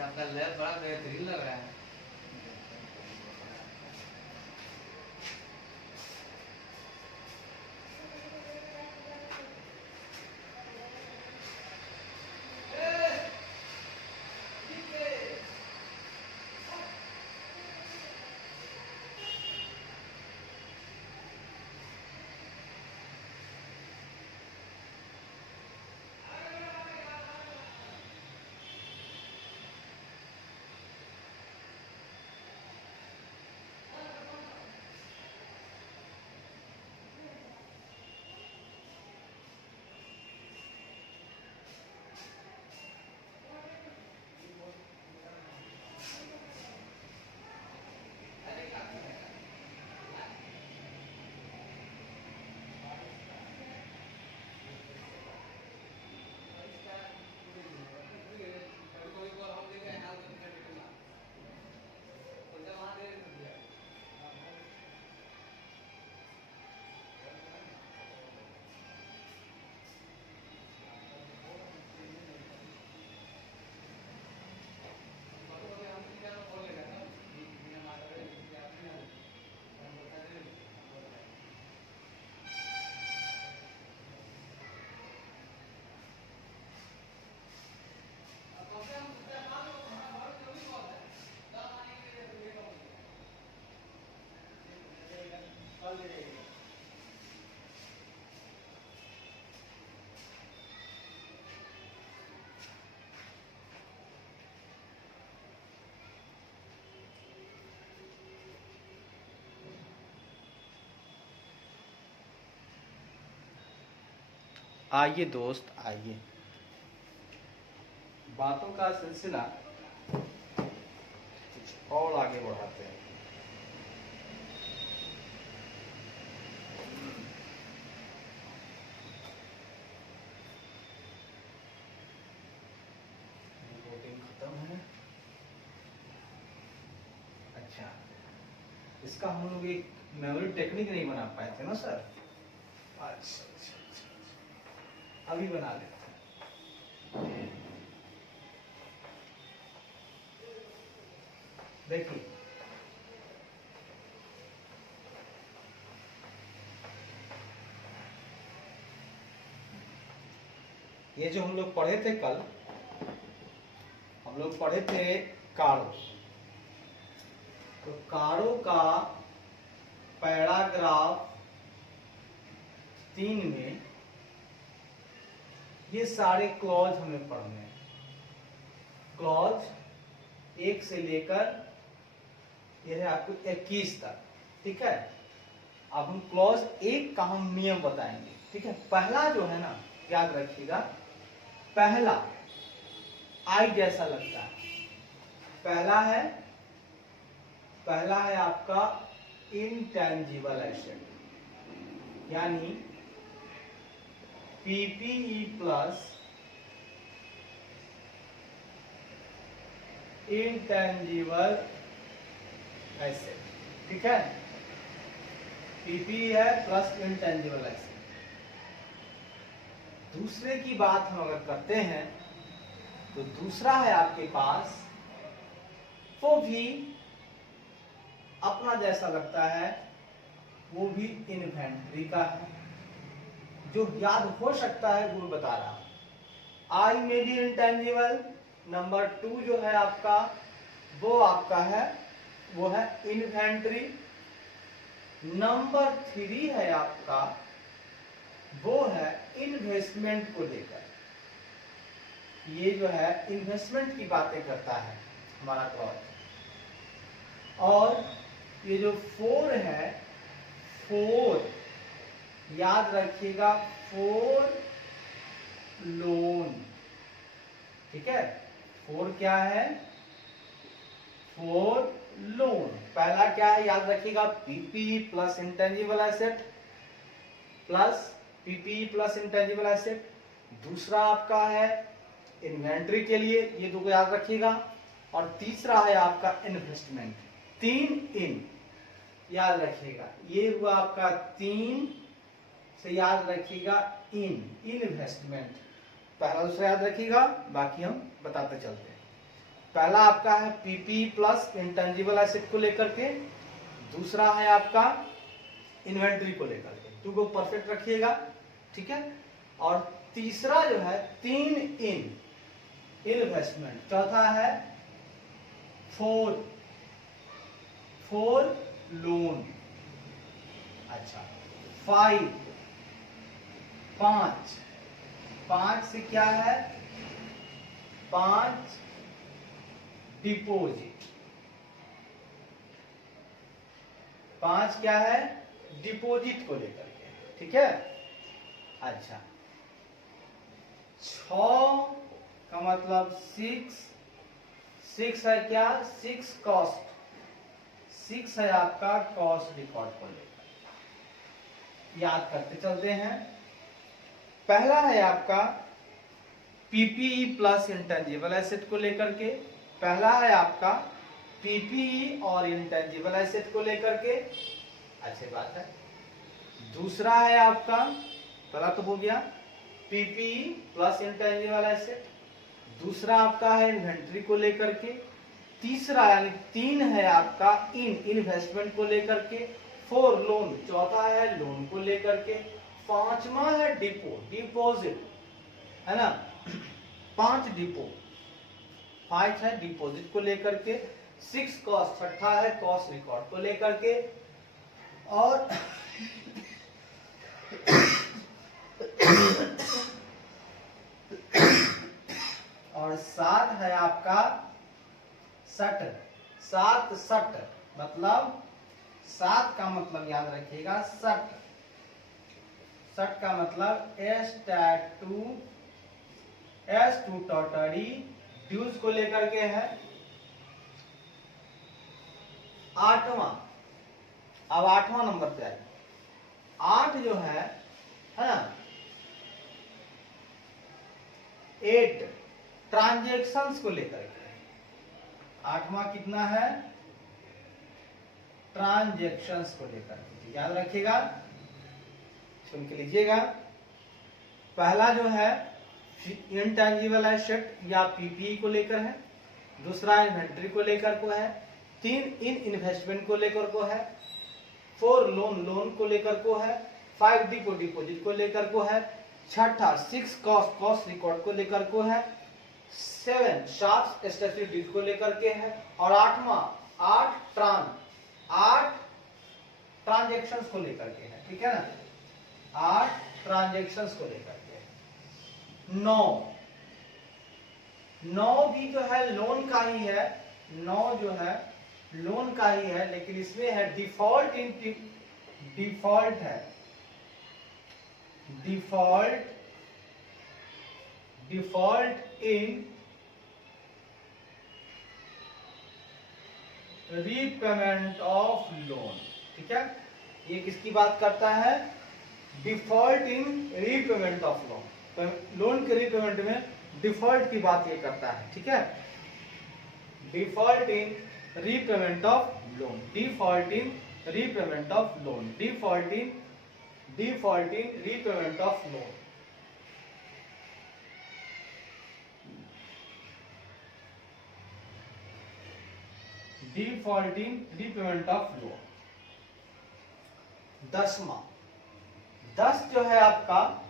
आपका लैब बड़ा बेहतरीन लग रहा है। आइए दोस्त, आइए बातों का सिलसिला कुछ और आगे बढ़ाते हैं। रिकॉर्डिंग खत्म है। अच्छा, इसका हम लोग एक मेमोरी टेक्निक नहीं बना पाए थे ना सर। अच्छा, अभी बना लेते हैं। देखिए, ये जो हम लोग पढ़े थे कल, हम लोग पढ़े थे कारो। तो कारो का पैराग्राफ 3 में ये सारे क्लॉज हमें पढ़ने हैं। क्लॉज 1 से लेकर ये है आपको 21 तक, ठीक है। अब हम क्लॉज 1 का हम नियम बताएंगे, ठीक है। पहला जो है ना, याद रखिएगा, पहला आई जैसा लगता है। पहला है आपका इंटेंजिबल एसेट, यानी पीपीई प्लस इंटेंजिबल एसेट, ठीक है। पीपीई है प्लस इंटेंजिबल एसेट। दूसरे की बात हम अगर करते हैं तो दूसरा है आपके पास, वो भी अपना जैसा लगता है, वो भी इन्वेंटरी का है। जो याद हो सकता है वो बता रहा हूं। आई में भी इंटेंजिबल। नंबर 2 जो है आपका, वो आपका है, वो है इन्वेंटरी। नंबर 3 है आपका, वो है इन्वेस्टमेंट को लेकर। ये जो है इन्वेस्टमेंट की बातें करता है हमारा क्लॉज। और ये जो 4 है, 4 याद रखिएगा, 4 लोन, ठीक है। 4 क्या है? 4 लोन। पहला क्या है याद रखिएगा, PP plus intangible asset, plus PP plus intangible asset. दूसरा आपका है इन्वेंट्री के लिए, ये दो को याद रखिएगा। और तीसरा है आपका इन्वेस्टमेंट। 3 इन याद रखिएगा, ये हुआ आपका 3 से याद रखिएगा इन्वेस्टमेंट। पहला दूसरा याद रखिएगा, बाकी हम बताते चलते हैं। पहला आपका है पीपी प्लस इंटेंजिबल एसेट को लेकर के, दूसरा है आपका इन्वेंट्री को लेकर के। टू को परफेक्ट रखिएगा, ठीक है। और तीसरा जो है 3 इन इन्वेस्टमेंट, चौथा है 4 लोन, अच्छा 5 5 से क्या है 5 डिपोजिट, 5 क्या है डिपोजिट को लेकर के, ठीक है। अच्छा 6 का मतलब 6 है क्या 6 कॉस्ट, 6 है आपका कॉस्ट रिकॉर्ड को लेकर, याद करते चलते हैं। पहला है आपका पीपीई प्लस इंटेंजिबल एसेट को लेकर के, पहला है आपका पीपीई और इंटेंजिबल एसेट को लेकर के, अच्छी बात है। दूसरा है आपका, पहला तो हो गया पीपीई प्लस इंटेंजिबल एसेट, दूसरा आपका है इन्वेंट्री को लेकर के, तीसरा यानी 3 है आपका इन्वेस्टमेंट को लेकर के, 4 लोन, चौथा है लोन को लेकर के, पांचवा है डिपोजिट, है ना 5 है डिपोजिट को लेकर के, 6 कॉस्ट, छठा है कॉस्ट रिकॉर्ड को लेकर के, और और 7 है आपका सट, 7 मतलब 7 का मतलब याद रखिएगा सट का मतलब S टू टॉटरी ड्यूज को लेकर के है। 8वां, अब 8वां नंबर पे आइए। 8 जो है ना 8 ट्रांजैक्शंस को लेकर के, 8वां कितना है ट्रांजैक्शंस को लेकर के, याद रखिएगा, सुन के लीजिएगा। पहला जो है इंटेंजिबल एसेट या पीपीई को लेकर है, दूसरा इन्वेंट्री को लेकर को है, 3 इन्वेस्टमेंट को लेकर को है, 4 लोन को लेकर को है, 5 डिपोजिट को लेकर को है, छठा 6 कॉस्ट रिकॉर्ड को लेकर को है, 7 स्टैट्यूटरी डीड को लेकर के है, और 8वां 8 ट्रांजैक्शंस को लेकर के है, ठीक है ना, 8 ट्रांजैक्शंस को लेकर के। 9 भी जो है लोन का ही है, 9 जो है लोन का ही है, लेकिन इसमें है डिफॉल्ट है, default in repayment of loan, ठीक है। ये किसकी बात करता है default in repayment of loan, तो लोन के रीपेमेंट में डिफॉल्ट की बात ये करता है, ठीक है। Default in repayment of loan, default in repayment of loan, default in repayment of loan. Default in repayment of loan. 10वां, 10 जो है आपका,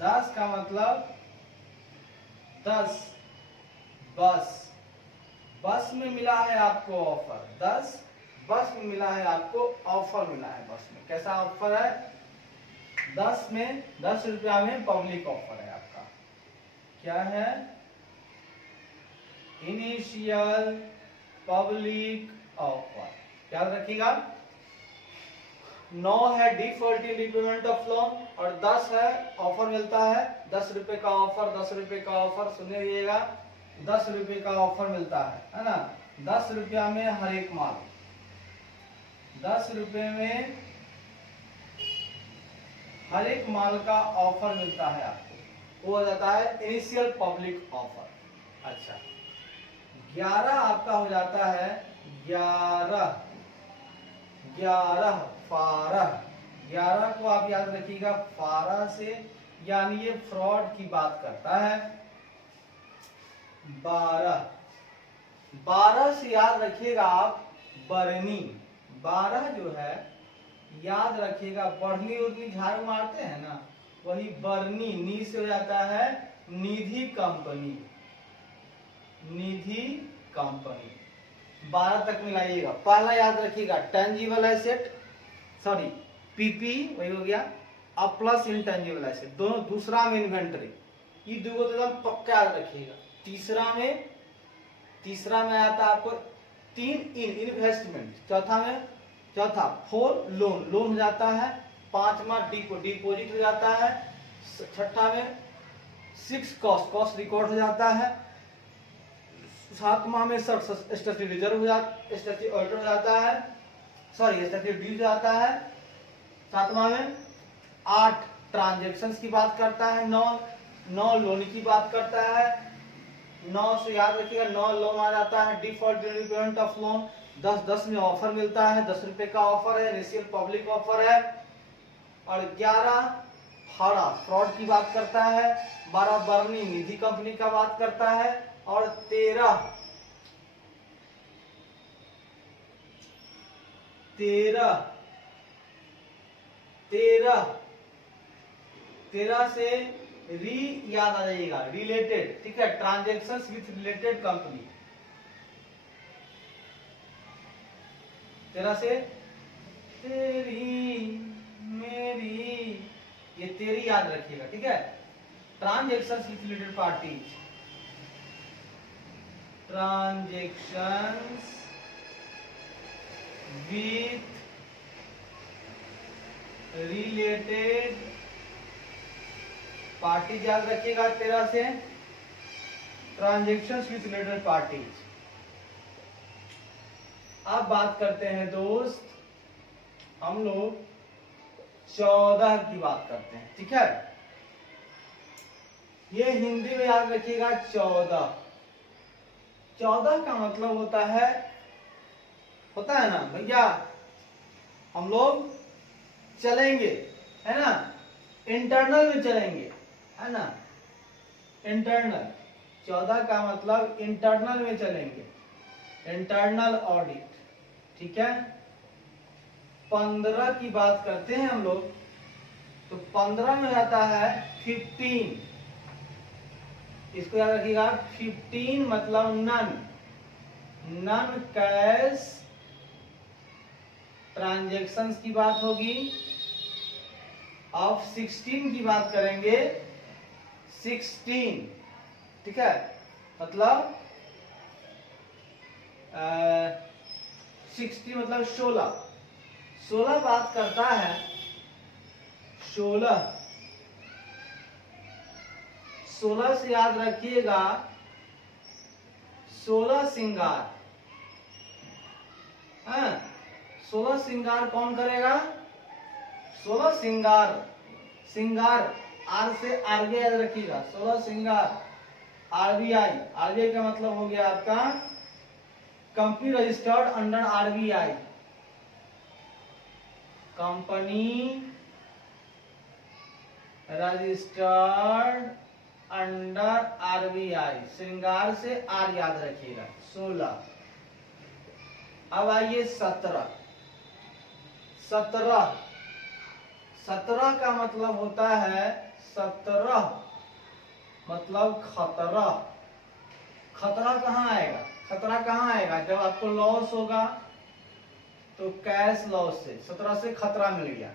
10 का मतलब 10 बस में मिला है आपको ऑफर, 10 बस में मिला है आपको ऑफर मिला है, बस में कैसा ऑफर है 10 में 10 रुपया में पब्लिक ऑफर है आपका, क्या है इनिशियल पब्लिक ऑफर, याद रखिएगा। 9 है default in repayment of loan, और 10 है ऑफर मिलता है 10 रुपए का ऑफर, 10 रुपए का ऑफर, सुनिएगा 10 रुपए का ऑफर मिलता है ना, 10 रुपया में हर एक माल, 10 रुपए में हर एक माल का ऑफर मिलता है आपको, वो हो जाता है इनिशियल पब्लिक ऑफर। अच्छा 11 आपका हो जाता है 11 फारह, 11 को आप याद रखिएगा फारह से, यानी ये फ्रॉड की बात करता है, 12 से याद रखिएगा आप बरनी। 12 जो है याद रखिएगा, बढ़नी उड़नी झाड़ू मारते हैं ना, वही बरनी। नी से हो जाता है निधि कंपनी, निधि कंपनी। 12 तक मिलाइएगा। पहला याद रखिएगा टेंजिबल एसेट, सॉरी पीपी वही हो गया, अब प्लस इंटेंजिबल एसेट दोनों। दूसरा में इन्वेंटरी, ये दो तो एकदम पक्का याद रखिएगा। तीसरा में आता है आपको 3 इन्वेस्टमेंट, चौथा 4 लोन हो जाता है, 5वां डिपोजिट हो जाता है, 6ठा में 6 कॉस्ट रिकॉर्ड हो जाता है, 7वां में स्टैट्यूटरी रिजर्व हो जाता है, सॉरी स्टैट्यूटरी ड्यू हो जाता है, 7वां में 8 ट्रांजेक्शंस की बात करता है, 9 लोन की बात करता है, 9 से याद रखिएगा 9 लोन आ जाता है, डिफॉल्ट रिपेमेंट ऑफ लोन, 10 में ऑफर मिलता है, 10 रुपए का ऑफर है, रेशियल पब्लिक ऑफर है, और 11 फाड़ा फ्रॉड की बात करता है, 12 बर्नी निधि कंपनी का बात करता है, और 13 से री याद आ जाइएगा, रिलेटेड, ठीक है, ट्रांजेक्शंस विथ रिलेटेड कंपनी। 13 से तेरी मेरी, ये तेरी याद रखिएगा, ठीक है। Transactions with related parties, transactions with related parties याद रखिएगा। 13 से ट्रांजेक्शंस विथ रिलेटेड पार्टीज। अब बात करते हैं दोस्त, हम लोग 14 की बात करते हैं, ठीक है। ये हिंदी में याद रखिएगा 14 का मतलब होता है ना भैया, हम लोग चलेंगे, है ना, इंटरनल में चलेंगे, है ना, इंटरनल। 14 का मतलब इंटरनल में चलेंगे, इंटरनल ऑडिट, ठीक है। 15 की बात करते हैं हम लोग, तो 15 में आता है 15, इसको याद रखिएगा। 15 मतलब नन कैश ट्रांजैक्शंस की बात होगी। अब 16 की बात करेंगे, 16, ठीक है, मतलब 60 मतलब 16 बात करता है 16 से याद रखिएगा 16 श्रृंगार। 16 श्रृंगार कौन करेगा? 16 श्रृंगार आर से आरबीआई याद रखिएगा। 16 श्रृंगार आरबीआई का मतलब हो गया आपका company registered under RBI, company registered under RBI. श्रृंगार से आर याद रखिएगा 16। अब आइए 17 का मतलब होता है 17 मतलब खतरा। खतरा कहाँ आएगा? खतरा कहाँ आएगा? जब आपको लॉस होगा तो कैश लॉस से 17 से खतरा मिल गया।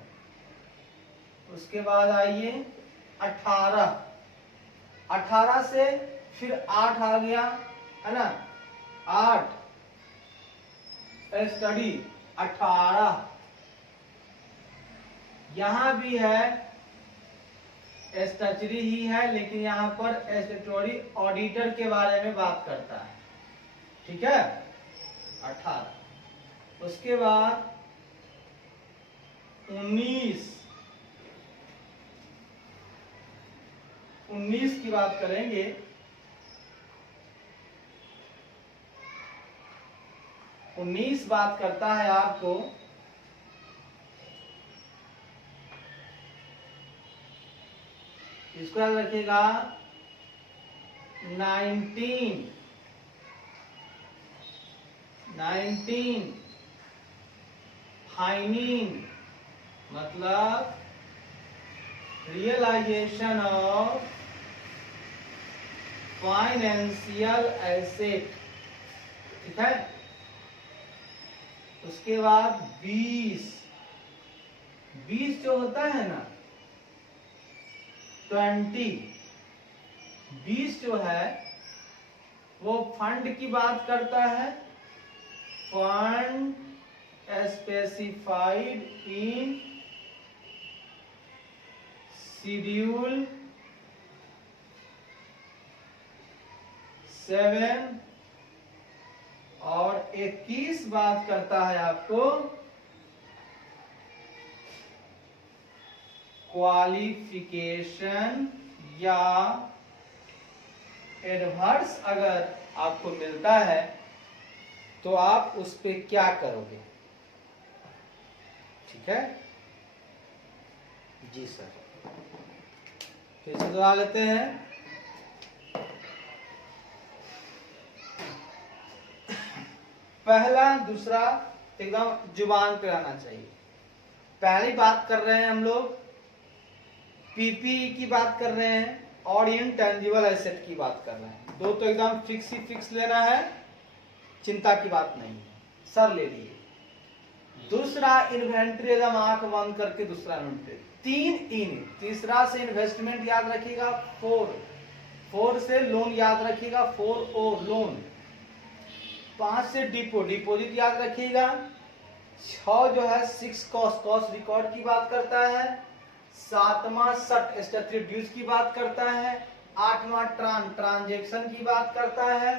उसके बाद आइए 18 से फिर 8 आ गया, है ना, 8 स्टडी 18। यहां भी है स्टैट्यूटरी ही है, लेकिन यहां पर स्टैट्यूटरी ऑडिटर के बारे में बात करता है, ठीक है, 18। उसके बाद 19 की बात करेंगे। 19 बात करता है आपको इसको याद रखिएगा 19 फाइनिंग मतलब रियलाइजेशन ऑफ फाइनेंशियल एसेट, ठीक है। उसके बाद 20 जो होता है ना 20 जो है वो फंड की बात करता है, फंड स्पेसिफाइड इन शेड्यूल 7 और 21 बात करता है आपको क्वालिफिकेशन या एडवर्स अगर आपको मिलता है तो आप उस पे क्या करोगे, ठीक है जी सर। फिर से दोहरा लेते हैं। पहला दूसरा एकदम जुबान पे आना चाहिए। पहली बात कर रहे हैं हम लोग पीपीई की बात कर रहे हैं और इनटेंजिबल एसेट की बात कर रहे हैं। दो तो एकदम फिक्स लेना है, चिंता की बात नहीं है, सर ले लिए। दूसरा इन्वेंट्री एकदम आंख बंद करके दूसरा इन्वेंट्री। 3 इन, तीसरा से इन्वेस्टमेंट याद रखिएगा 4 से लोन याद रखिएगा 4 लोन। 5 से डिपोजिट याद रखिएगा। 6 जो है 6 कॉस्ट रिकॉर्ड की बात करता है। 7वां सट स्टैट्यूटरी ड्यूज की बात करता है। 8वां ट्रांजैक्शन की बात करता है।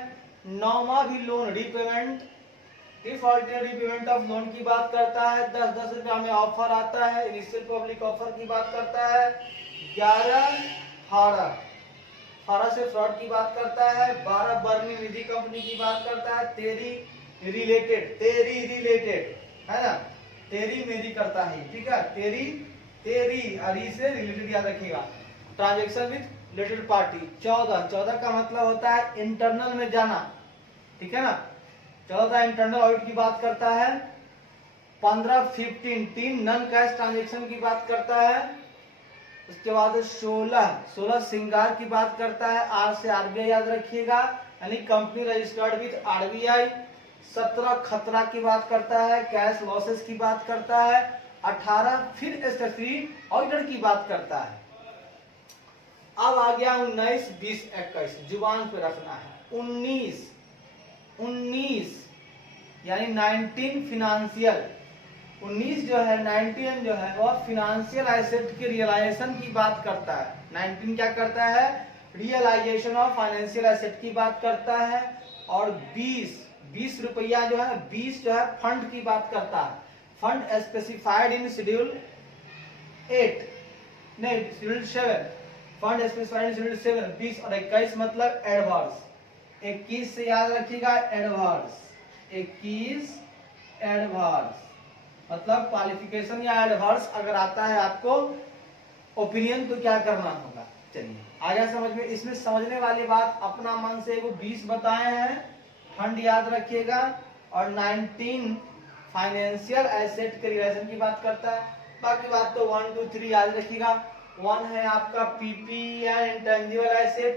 9वां भी loan repayment, defaulted repayment of loan की बात करता है। 10 रुपया में ऑफर आता है, इनिशियल पब्लिक ऑफर की बात करता है। 11 से फ्रॉड की बात करता है। 12 बर्निंग निधि कंपनी की बात करता है। 13 रिलेटेड है ना, तेरी मेरी करता है, ठीक है। तेरी अरी से रिलेटेड याद रखिएगा। Transaction with related party. 14 का मतलब होता है इंटरनल में जाना, ठीक है ना। 14 इंटरनल ऑडिट की बात करता है। 15 3 नॉन कैश ट्रांजेक्शन की बात करता है। उसके बाद 16 श्रृंगार की बात करता है। आर से आरबीआई याद रखिएगा, यानी कंपनी रजिस्टर्ड विद आरबीआई। 17 खतरा की बात करता है, कैश लॉसेस की बात करता है। 18 फिर स्टैट्यूटरी ऑडिटर की बात करता है। अब आ गया 19 20 21, जुबान पे रखना है। 19 यानी 19 फिनेंशियल। 19 जो है 19 जो है वह फिनेंशियल एसेट के रियलाइजेशन की बात करता है। 19 क्या करता है, रियलाइजेशन ऑफ फाइनेंशियल एसेट की बात करता है। और 20 रुपया जो है 20 जो है फंड की बात करता है। Fund specified in schedule 7, fund specified in schedule 7। 20 और 21 मतलब एडवर्स। 21 से याद रखिएगा एडवर्स। 21 एडवर्स मतलब क्वालिफिकेशन या एडवर्स अगर आता है आपको ओपिनियन तो क्या करना होगा। चलिए आया समझ में। इसमें समझने वाली बात अपना मन से वो 20 बताए हैं, फंड याद रखिएगा। और 19 फाइनेंशियल एसेट के रिलेशन की बात करता है। बाकी बात तो 1 2 3 याद रखिएगा। 1 है आपका पीपी या इंटेंजिबल एसेट,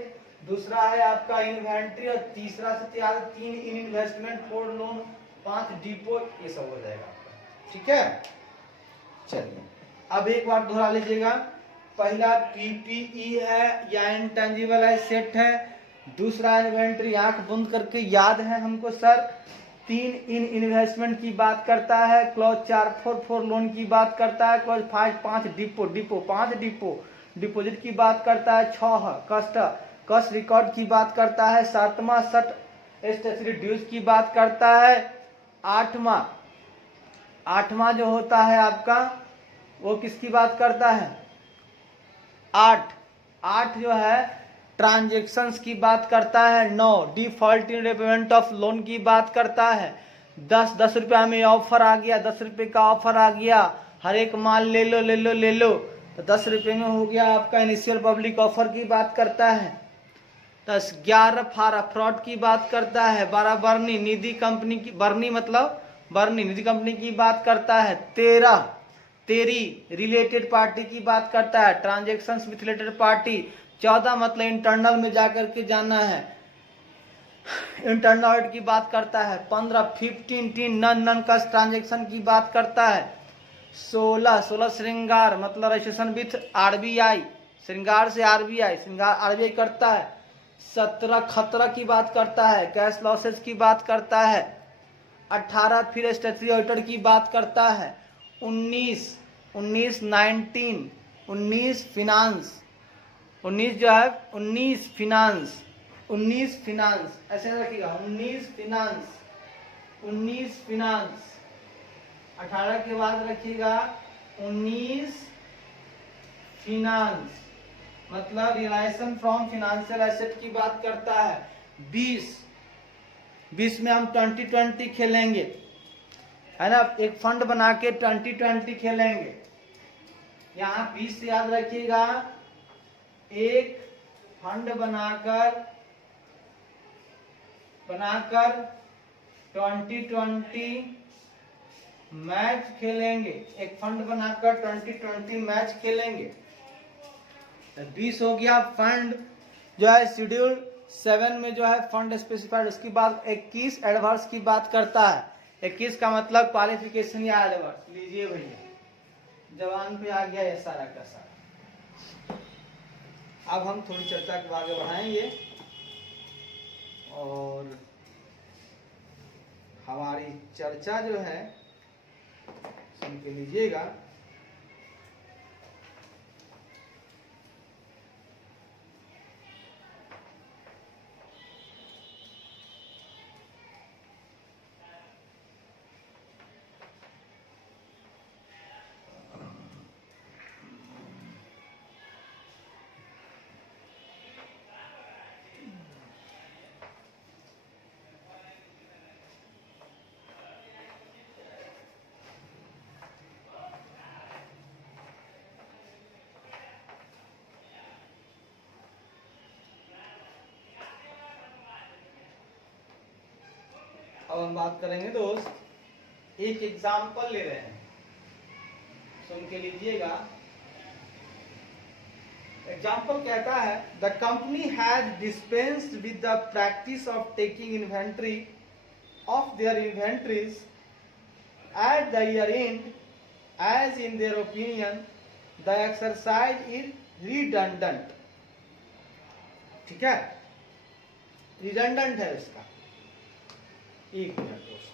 दूसरा है आपका इन्वेंट्री और तीसरा से याद 3 इन इन्वेस्टमेंट, 4 लोन, 5 डिपो, ये सब हो जाएगा आपका, ठीक है। चलिए अब एक बार दोहरा लीजिएगा। पहला पीपीई है या इंटेंजिबल एसेट है। दूसरा इन्वेंट्री आंख बंद करके याद है हमको सर। 3 इन इन्वेस्टमेंट की बात करता है। क्लॉज 4 लोन की बात करता है। क्लॉज 5 डिपोजिट की बात करता है। 6 कस्ट रिकॉर्ड की बात करता है। 7वां सट स्टैट्यूटरी ड्यूज की बात करता है। 8वां जो होता है आपका वो किसकी बात करता है, 8 जो है ट्रांजेक्शन्स की बात करता है। 9 default in repayment of loan की बात करता है। 10 रुपया में ऑफर आ गया, 10 रुपये का ऑफर आ गया, हर एक माल ले लो तो 10 रुपये में हो गया आपका इनिशियल पब्लिक ऑफर की बात करता है। 10 11 फारा फ्रॉड की बात करता है, 12 बर्नी निधि कंपनी की, बर्नी मतलब बर्नी निधि कंपनी की बात करता है, 13 तेरी रिलेटेड पार्टी की बात करता है, ट्रांजेक्शंस विथ रिलेटेड पार्टी, 14 मतलब इंटरनल में जाकर के जाना है, इंटरनल ऑडिट की बात करता है, 15 15 नन का ट्रांजेक्शन की बात करता है, 16 श्रृंगार मतलब रजिस्ट्रेशन विथ आरबीआई, श्रृंगार से आरबीआई, श्रृंगार आरबीआई करता है, 17 खतरा की बात करता है, कैश लॉसेस की बात करता है, 18 फिर स्टेटरी ऑडिटर की बात करता है, 19 फिनांस, 19 जो है 19 फिनांस ऐसे रखिएगा, 19 फिनांस, 18 के बाद रखिएगा 19 फिनांस मतलब रियलाइजेशन फ्रॉम फिनेंशियल एसेट की बात करता है, 20 में हम 2020 खेलेंगे, है ना, एक फंड बना के 2020 खेलेंगे। यहाँ 20 से याद रखिएगा, एक फंड बनाकर 2020 मैच खेलेंगे, एक फंड बनाकर 2020 मैच खेलेंगे। 20 हो गया फंड जो है शेड्यूल 7 में जो है फंड स्पेसिफाइड। उसके बाद 21 एडवर्स की बात करता है। 21 का मतलब क्वालिफिकेशन या एडवर्स। लीजिए भैया, जवान पे आ गया ये सारा का सारा। अब हम थोड़ी चर्चा को आगे बढ़ाएंगे और हमारी चर्चा जो है सुन के लीजिएगा। अब हम बात करेंगे दोस्त, एक एग्जाम्पल ले रहे हैं, सुन के लीजिएगा। एग्जाम्पल कहता है, the company has dispensed with the practice of taking inventory of their inventories at the year end, as in their opinion the exercise is redundant. ठीक है, रिडंडेंट है इसका। एक मिनट दोस्त,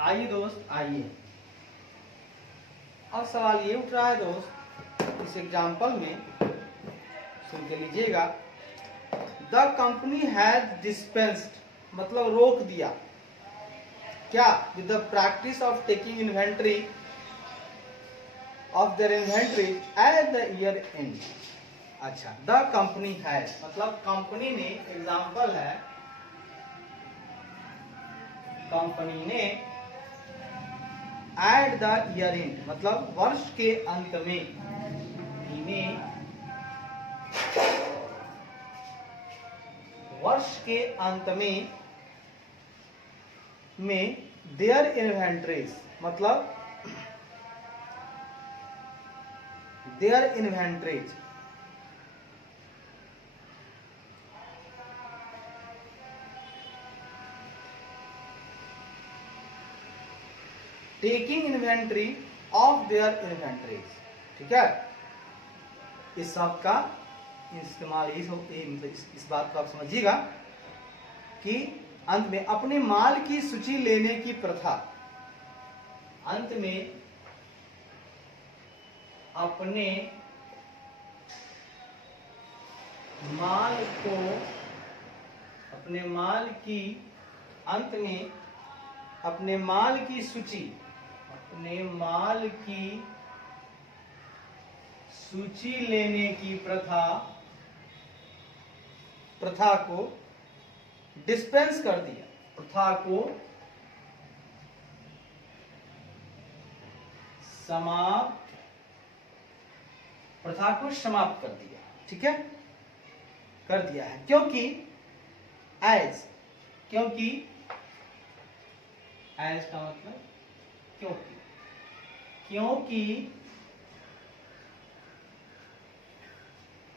आइए दोस्त आइए। अब सवाल ये उठ रहा है दोस्त, इस एग्जाम्पल में सुन के लीजिएगा। द कंपनी हैज डिस्पेंस्ड मतलब रोक दिया, क्या, with the practice of taking inventory of their inventory at the year end. अच्छा, द कंपनी हैज मतलब कंपनी ने, एग्जाम्पल है, कंपनी ने एट द ईयर एंड मतलब वर्ष के अंत में, वर्ष के अंत में देयर इन्वेंट्रीज मतलब their inventories taking inventory of their inventories. ठीक है, इस शब्द का इस्तेमाल इस बात को आप समझिएगा कि अंत में अपने माल की सूची लेने की प्रथा, अंत में अपने माल को, अपने माल की, अंत में अपने माल की सूची, अपने माल की सूची लेने की प्रथा को डिस्पेंस कर दिया, प्रथा को समाप्त प्रथा को समाप्त कर दिया। ठीक है, कर दिया है, क्योंकि एज का मतलब क्योंकि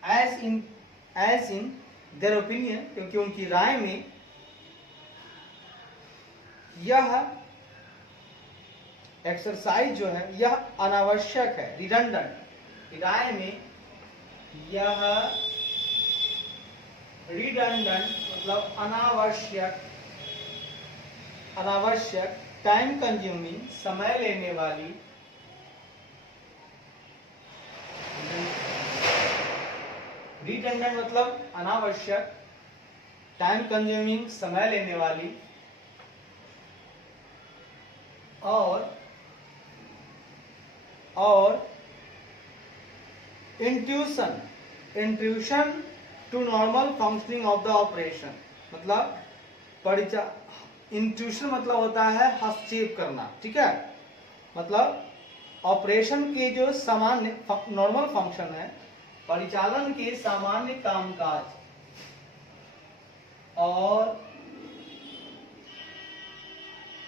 एज इन देयर ओपिनियन, क्योंकि उनकी राय में यह एक्सरसाइज जो है यह अनावश्यक है, रिडंडेंट। राय में यह रिडंडेंट मतलब अनावश्यक टाइम कंज्यूमिंग समय लेने वाली, रिडंडेंट मतलब अनावश्यक टाइम कंज्यूमिंग समय लेने वाली और intrusion to normal functioning of the operation, मतलब इंट्रूशन मतलब होता है हस्तक्षेप करना। ठीक है, मतलब ऑपरेशन के जो सामान्य नॉर्मल फंक्शन है, परिचालन के सामान्य कामकाज और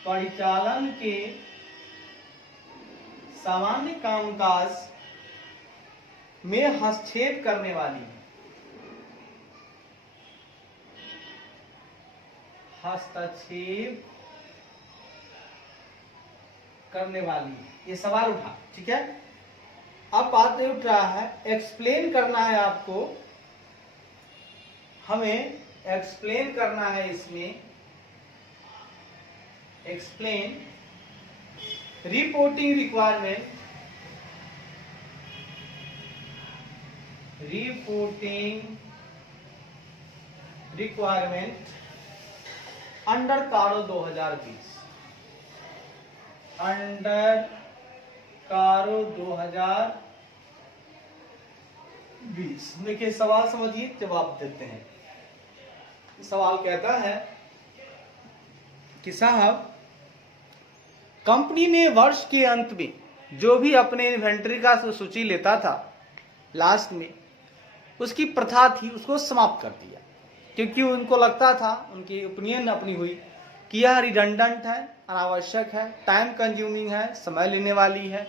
परिचालन के सामान्य कामकाज में हस्तक्षेप करने वाली है, हस्तक्षेप करने वाली है। ये सवाल उठा। ठीक है, अब बात नहीं उठ रहा है, एक्सप्लेन करना है आपको, हमें एक्सप्लेन करना है इसमें, एक्सप्लेन रिपोर्टिंग रिक्वायरमेंट अंडर कारो 2020, अंडर कारो 2020। देखिए सवाल समझिए, जवाब देते हैं। सवाल कहता है कि साहब, कंपनी ने वर्ष के अंत में जो भी अपने इन्वेंटरी का सूची लेता था, लास्ट में उसकी प्रथा थी, उसको समाप्त कर दिया, क्योंकि उनको लगता था, उनकी ओपिनियन अपनी हुई कि यह रिडंडेंट है, अनावश्यक है, टाइम कंज्यूमिंग है, समय लेने वाली है,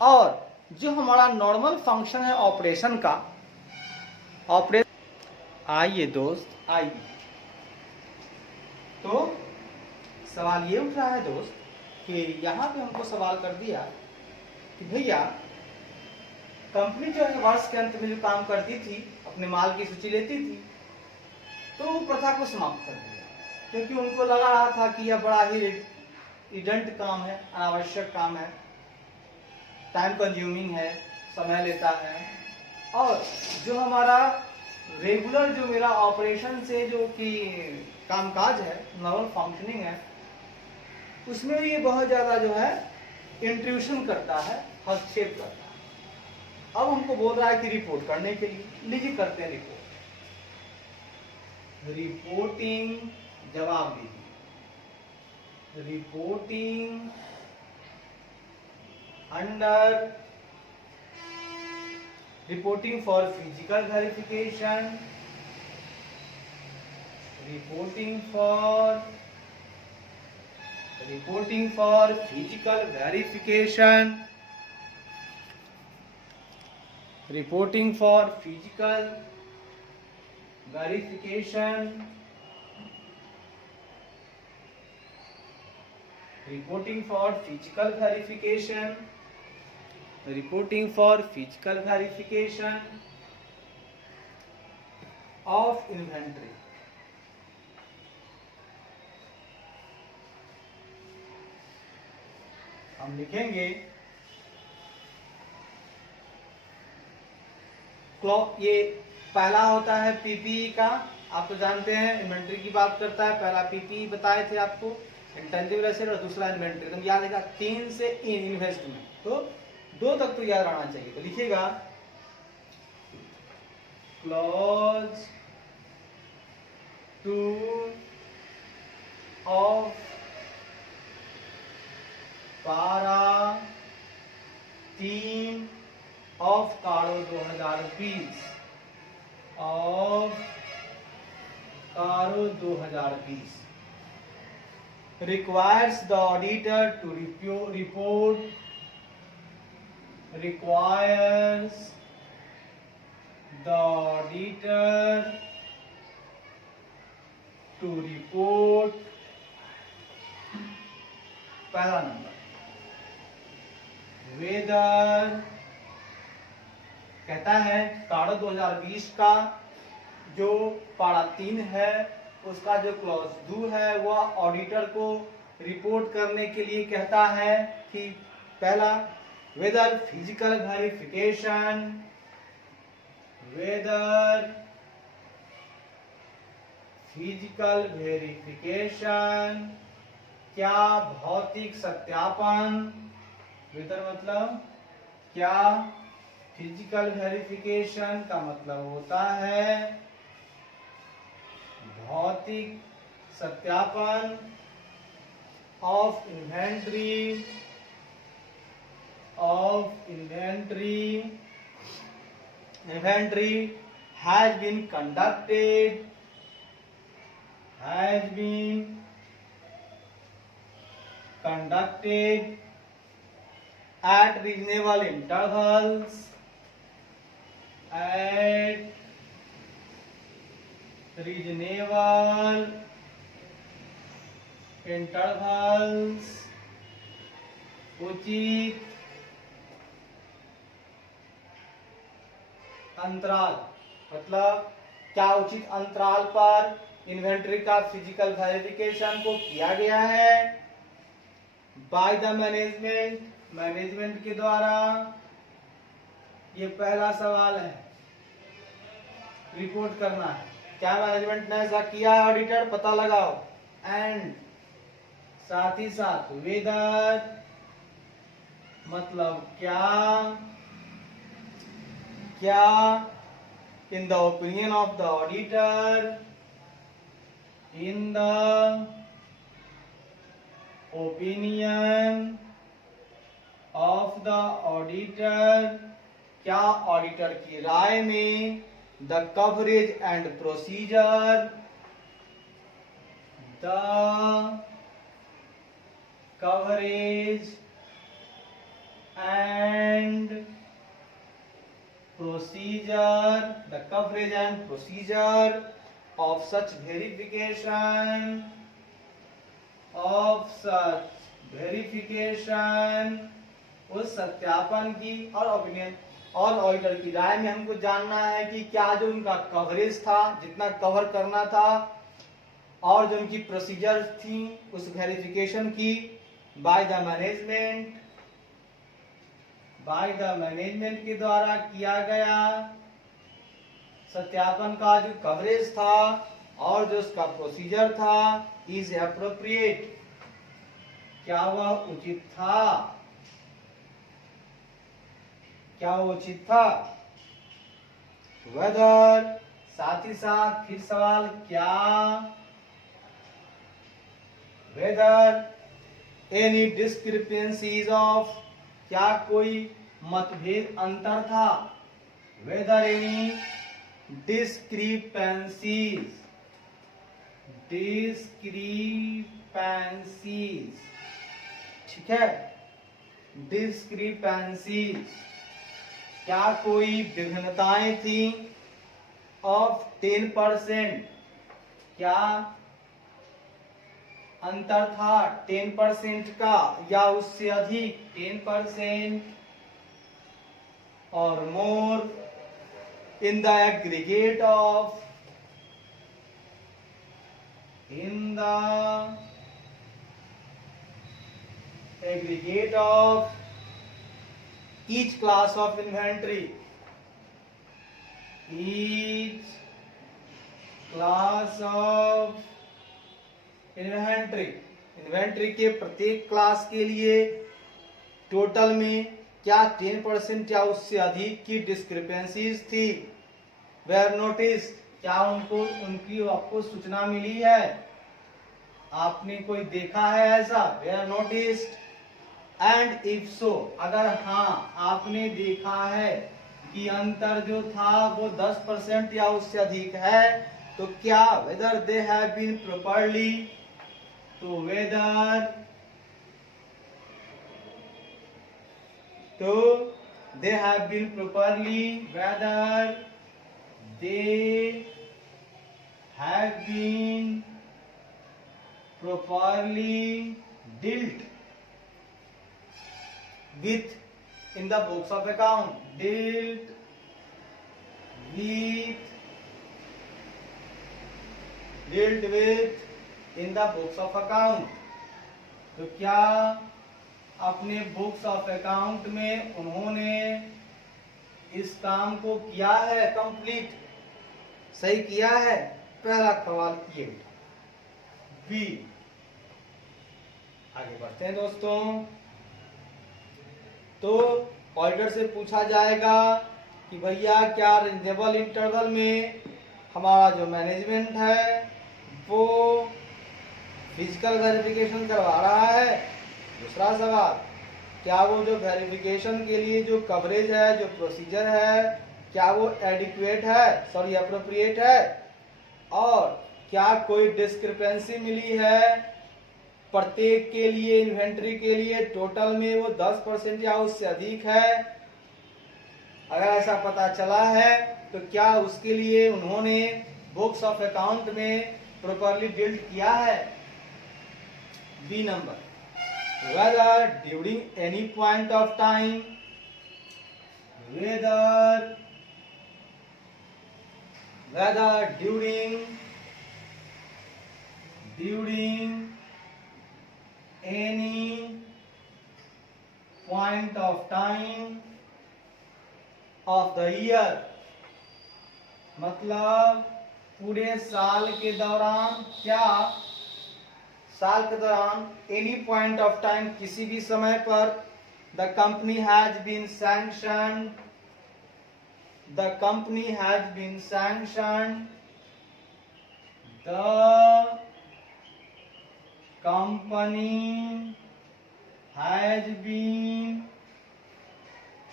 और जो हमारा नॉर्मल फंक्शन है ऑपरेशन का, आइए दोस्त आइए, तो सवाल ये उठ रहा है दोस्त कि यहाँ पे हमको सवाल कर दिया कि भैया कंपनी जो है वर्ष के अंत में जो काम करती थी, अपने माल की सूची लेती थी, तो वो प्रथा को समाप्त कर दिया, क्योंकि उनको लगा रहा था कि यह बड़ा ही रिडंडेंट काम है, अनावश्यक काम है, टाइम कंज्यूमिंग है, समय लेता है, और जो हमारा रेगुलर जो मेरा ऑपरेशन से जो कि कामकाज है, नॉर्मल फंक्शनिंग है, उसमें ये बहुत ज्यादा जो है इंट्रूशन करता है, हस्तक्षेप करता है। अब हमको बोल रहा है कि रिपोर्ट करने के लिए, लीजिए करते हैं रिपोर्ट। रिपोर्टिंग, जवाब दीजिए, reporting under reporting for physical verification, reporting for physical verification, reporting for physical verification, reporting for physical verification, reporting for physical verification of inventory. हम लिखेंगे क्लॉक, ये पहला होता है पीपीई का, आप तो जानते हैं इन्वेंटरी की बात करता है, पहला पीपीई बताए थे आपको, इंटेंजिबल एसेट, और दूसरा इन्वेंटरी। एकदम याद रहेगा, 3 से इन्वेस्टमेंट, तो 2 तक तो याद रहना चाहिए। तो लिखिएगा क्लॉज 2 ऑफ पारा 3 ऑफ कारो 2020। पीस ऑफ कारो 2000 piece requires the auditor to requires the auditor to report पहला नंबर वेदर कहता है कारो 2020 का जो पारा 3 है उसका जो क्लॉज 2 है वह ऑडिटर को रिपोर्ट करने के लिए कहता है कि पहला वेदर फिजिकल वेरिफिकेशन क्या भौतिक सत्यापन वेदर मतलब क्या फिजिकल वेरिफिकेशन का मतलब होता है भौतिक सत्यापन of inventory has been conducted at reasonable intervals उचित अंतराल मतलब क्या उचित अंतराल पर इन्वेंट्री का फिजिकल वेरिफिकेशन को किया गया है बाय द मैनेजमेंट के द्वारा ये पहला सवाल है रिपोर्ट करना है क्या मैनेजमेंट ने ऐसा किया है ऑडिटर पता लगाओ एंड साथ ही साथ वेदर मतलब क्या in the opinion of the auditor क्या ऑडिटर की राय में the coverage and procedure of such verification उस सत्यापन की और ओपिनियन और ऑडिटर की राय में हमको जानना है कि क्या जो उनका कवरेज था जितना कवर करना था और जो उनकी प्रोसीजर थी उस वेरिफिकेशन की बाय द मैनेजमेंट के द्वारा किया गया सत्यापन का जो कवरेज था और जो उसका प्रोसीजर था इज एप्रोप्रिएट क्या वह उचित था वेदर साथ ही साथ फिर सवाल क्या वेदर एनी डिस्क्रिपेंसीज ऑफ क्या कोई मतभेद अंतर था वेदर एनी discrepancies ठीक है discrepancies क्या कोई विभिन्नताएं थी ऑफ 10% क्या अंतर था 10% का या उससे अधिक 10% और मोर in the aggregate of each class of inventory inventory के प्रत्येक क्लास के लिए टोटल में क्या 10% या उससे अधिक की डिस्क्रिपेंसीज थी वेयर नोटिस क्या उनकी आपको सूचना मिली है आपने कोई देखा है ऐसा where notice and if so अगर हाँ आपने देखा है कि अंतर जो था वो 10% या उससे अधिक है, तो क्या whether they have been properly, तो whether they have been properly, whether they have been properly dealt with in the books of account, dealt with in the books of account, तो क्या अपने बुक्स ऑफ अकाउंट में उन्होंने इस काम को किया है, कंप्लीट सही किया है। पहला सवाल ये। बी, आगे बढ़ते हैं दोस्तों। तो ऑडिटर से पूछा जाएगा कि भैया क्या रीजनेबल इंटरवल में हमारा जो मैनेजमेंट है वो फिजिकल वेरिफिकेशन करवा रहा है। दूसरा सवाल, क्या वो जो वेरिफिकेशन के लिए जो कवरेज है, जो प्रोसीजर है, क्या वो एडिक्वेट है, सॉरी एप्रोप्रिएट है, और क्या कोई डिस्क्रिपेंसी मिली है प्रत्येक के लिए, इन्वेंट्री के लिए टोटल में वो 10% या उससे अधिक है। अगर ऐसा पता चला है तो क्या उसके लिए उन्होंने बुक्स ऑफ अकाउंट में प्रॉपरली डील्ड किया है। B number, whether during any point of time, whether during any point of time of the year, मतलब पूरे साल के दौरान, क्या साल के दौरान एनी पॉइंट ऑफ टाइम, किसी भी समय पर, the company has been sanctioned, the company has been sanctioned, the company has been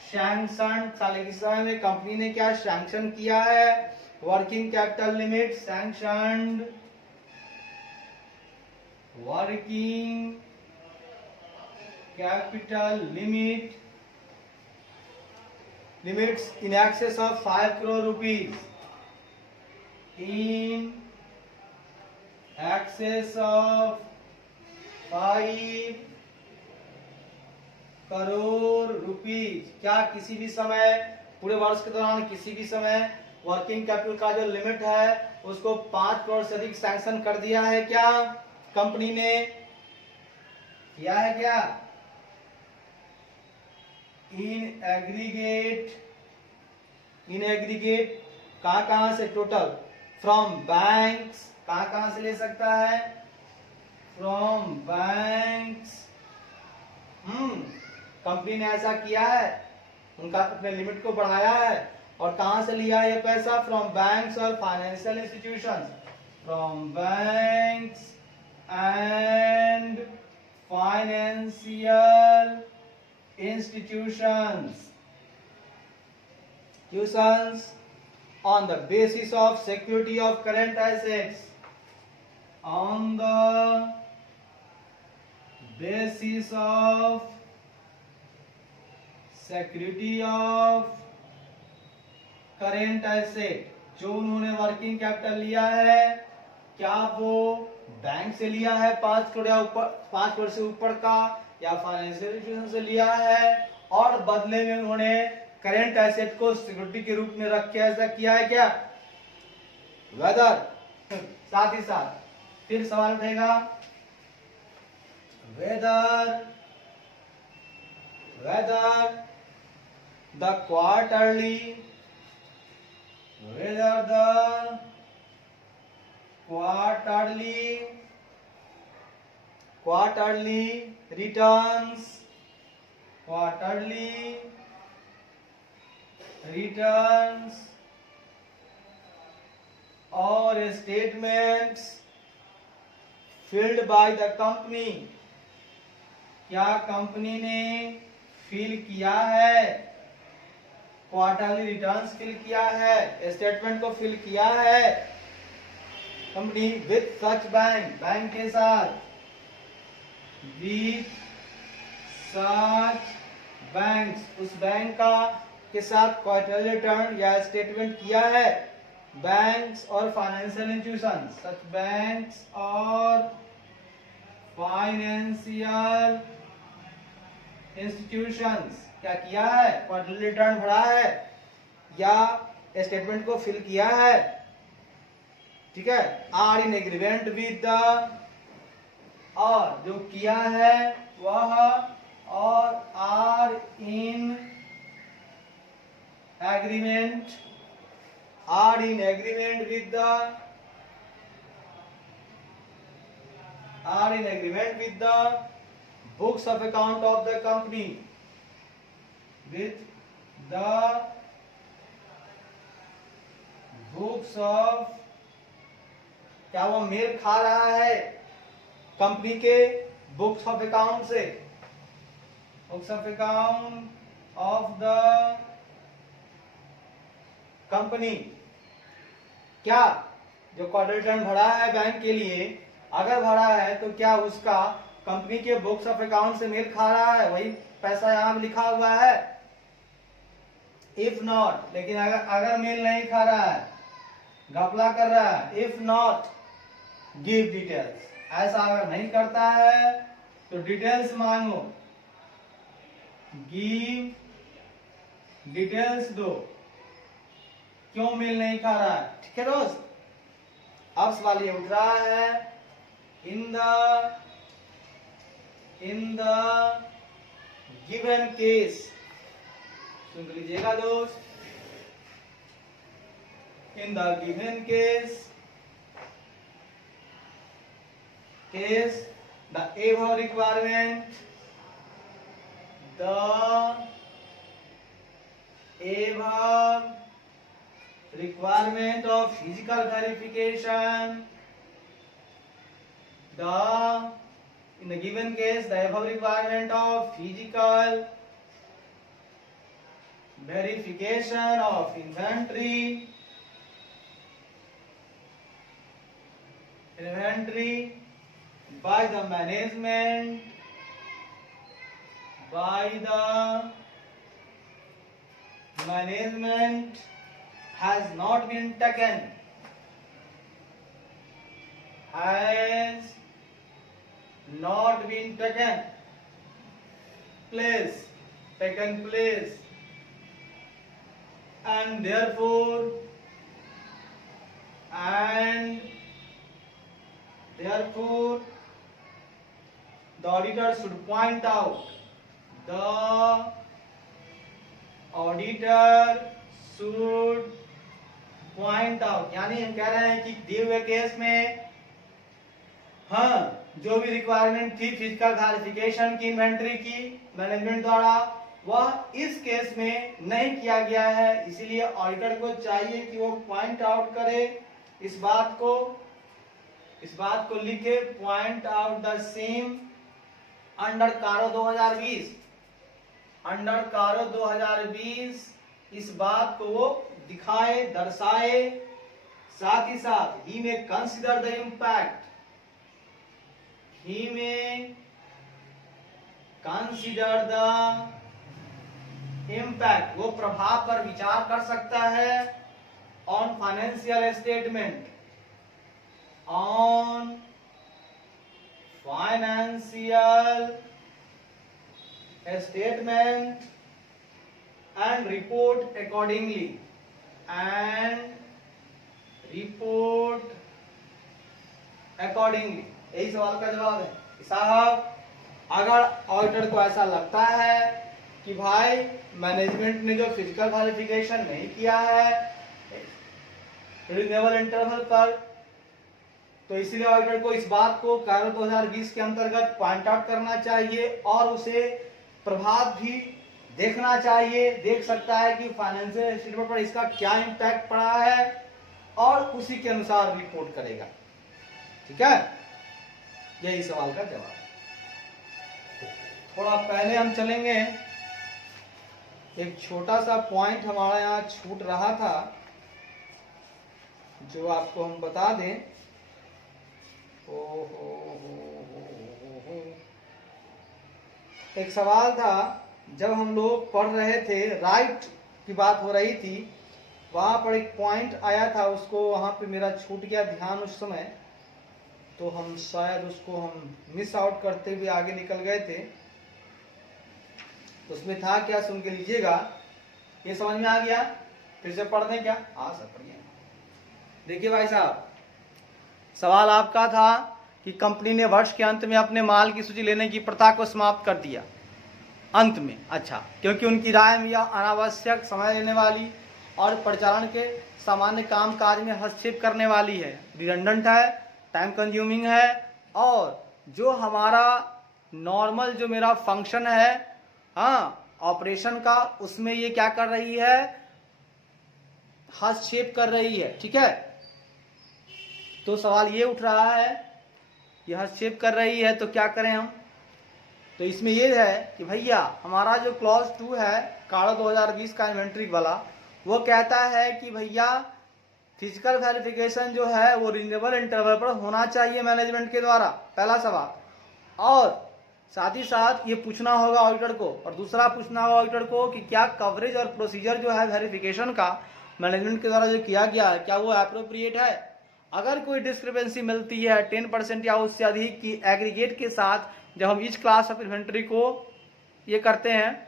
sanctioned, साल के समय में कंपनी ने क्या सैंक्शन किया है, working capital limit sanctioned, working capital limits in excess of 5 crore rupees, in excess of 5 crore rupees, क्या किसी भी समय, पूरे वर्ष के दौरान किसी भी समय वर्किंग कैपिटल का जो लिमिट है उसको 5 करोड़ से अधिक सैंक्शन कर दिया है। क्या कंपनी ने किया है? क्या इन एग्रीगेट कहां से, टोटल, फ्रॉम बैंक्स, कहां से ले सकता है, फ्रॉम बैंक्स। कंपनी ने ऐसा किया है, उनका अपने लिमिट को बढ़ाया है, और कहां से लिया ये पैसा, फ्रॉम बैंक्स और financial institutions, from banks and financial institutions on the basis of security of current assets, on the basis of security of current asset, जो उन्होंने वर्किंग कैपिटल लिया है, क्या वो बैंक से लिया है 5 करोड़ या ऊपर, 5 करोड़ से ऊपर का, या फाइनेंशियल इंस्टीट्यूशन से लिया है, और बदले में उन्होंने करेंट एसेट को सिक्योरिटी के रूप में रख के ऐसा किया है क्या, वेदर। साथ ही साथ फिर सवाल उठेगा, whether the quarterly returns or statements filled by the company, क्या कंपनी ने फिल किया है क्वार्टरली रिटर्न्स फिल किया है, स्टेटमेंट को फिल किया है company with such bank, bank के साथ, विथ सच बैंक्स, उस बैंक का के साथ क्वार्टरली रिटर्न या स्टेटमेंट किया है, बैंक्स और फाइनेंशियल इंस्टीट्यूशन, सच बैंक्स और फाइनेंशियल इंस्टीट्यूशंस क्या किया है, क्वार्टरली रिटर्न भरा है या स्टेटमेंट को फिल किया है, ठीक है, are in agreement with the, और जो किया है वह, और are in agreement, are in agreement with the, are in agreement with the books of account of the company, with the books of, क्या वो मेल खा रहा है कंपनी के बुक्स ऑफ अकाउंट से, books of account of the company, क्या जो quarter return भरा है बैंक के लिए, अगर भरा है तो क्या उसका कंपनी के बुक्स ऑफ अकाउंट से मेल खा रहा है, वही पैसा यहां लिखा हुआ है, इफ नॉट, लेकिन अगर मेल नहीं खा रहा है, घपला कर रहा है, इफ नॉट गिव डिटेल्स, ऐसा अगर नहीं करता है तो डिटेल्स मांगो, गिव डिटेल्स दो, क्यों मेल नहीं खा रहा है, ठीक है दोस्त। अब सवाल ये उठ रहा है, in the given case, सुन लीजिएगा दोस्त, in the given case the above requirement, the above requirement of physical verification, in the given case the above requirement of physical verification of inventory by the management has not been taken, has not been taken place, and therefore the auditor should point out, यानी हम कह रहे हैं कि दिए हुए case में, हाँ, जो भी रिक्वायरमेंट थी फिजिकल वेरिफिकेशन की इन्वेंटरी की मैनेजमेंट द्वारा, वह इस केस में नहीं किया गया है, इसीलिए ऑडिटर को चाहिए कि वो पॉइंट आउट करे इस बात को लिखे, point out the same under कारो 2020, अंडर कारो 2020 इस बात को वो दिखाए, दर्शाए, साथ ही साथ ही में consider the impact, he may consider the impact, वो प्रभाव पर विचार कर सकता है, on financial statement, on financial statement and report accordingly, यही सवाल का जवाब है साहब। अगर ऑडिटर को ऐसा लगता है कि भाई मैनेजमेंट ने जो फिजिकल वेरिफिकेशन नहीं किया है रिन्यूएबल इंटरवल पर, तो इसीलिए ऑडिटर को इस बात को कारो 2020 के अंतर्गत पॉइंट आउट करना चाहिए और उसे प्रभाव भी देखना चाहिए, देख सकता है कि फाइनेंशियल स्टेटमेंट पर इसका क्या इम्पैक्ट पड़ा है और उसी के अनुसार रिपोर्ट करेगा, ठीक है। यही सवाल का जवाब। थोड़ा पहले हम चलेंगे एक छोटा सा पॉइंट हमारा यहाँ छूट रहा था, जो आपको हम बता दें। एक सवाल था, जब हम लोग पढ़ रहे थे, राइट की बात हो रही थी, वहां पर एक पॉइंट आया था, उसको वहां पे मेरा छूट गया ध्यान उस समय, तो हम शायद उसको हम मिस आउट करते हुए आगे निकल गए थे। उसमें था क्या, सुन के लीजिएगा। ये समझ में आ गया? फिर से पढ़ दें क्या? हाँ सर पढ़िए। देखिए भाई साहब, सवाल आपका था कि कंपनी ने वर्ष के अंत में अपने माल की सूची लेने की प्रथा को समाप्त कर दिया। अंत में, अच्छा, क्योंकि उनकी राय में यह अनावश्यक समय लेने वाली और परिचालन के सामान्य काम काज में हस्तक्षेप करने वाली है, रिडंडेंट है, टाइम कंज्यूमिंग है, और जो हमारा नॉर्मल जो मेरा फंक्शन है, हाँ, ऑपरेशन का, उसमें ये क्या कर रही है, हस्तक्षेप कर रही है। ठीक है, तो सवाल ये उठ रहा है, ये हस्तक्षेप कर रही है तो क्या करें हम? तो इसमें ये है कि भैया हमारा जो क्लॉज 2 है काड़ा 2020 का इन्वेंट्री वाला, वो कहता है कि भैया फिजिकल वेरिफिकेशन जो है वो रीजनेबल इंटरवल पर होना चाहिए मैनेजमेंट के द्वारा, पहला सवाल। और साथ ही साथ ये पूछना होगा ऑडिटर को, और दूसरा पूछना होगा ऑडिटर को कि क्या कवरेज और प्रोसीजर जो है वेरिफिकेशन का मैनेजमेंट के द्वारा जो किया गया है, क्या वो एप्रोप्रिएट है। अगर कोई डिस्क्रिपेंसी मिलती है 10% या उससे अधिक की एग्रीगेट के साथ, जब हम ईच क्लास ऑफ इन्वेंट्री को ये करते हैं,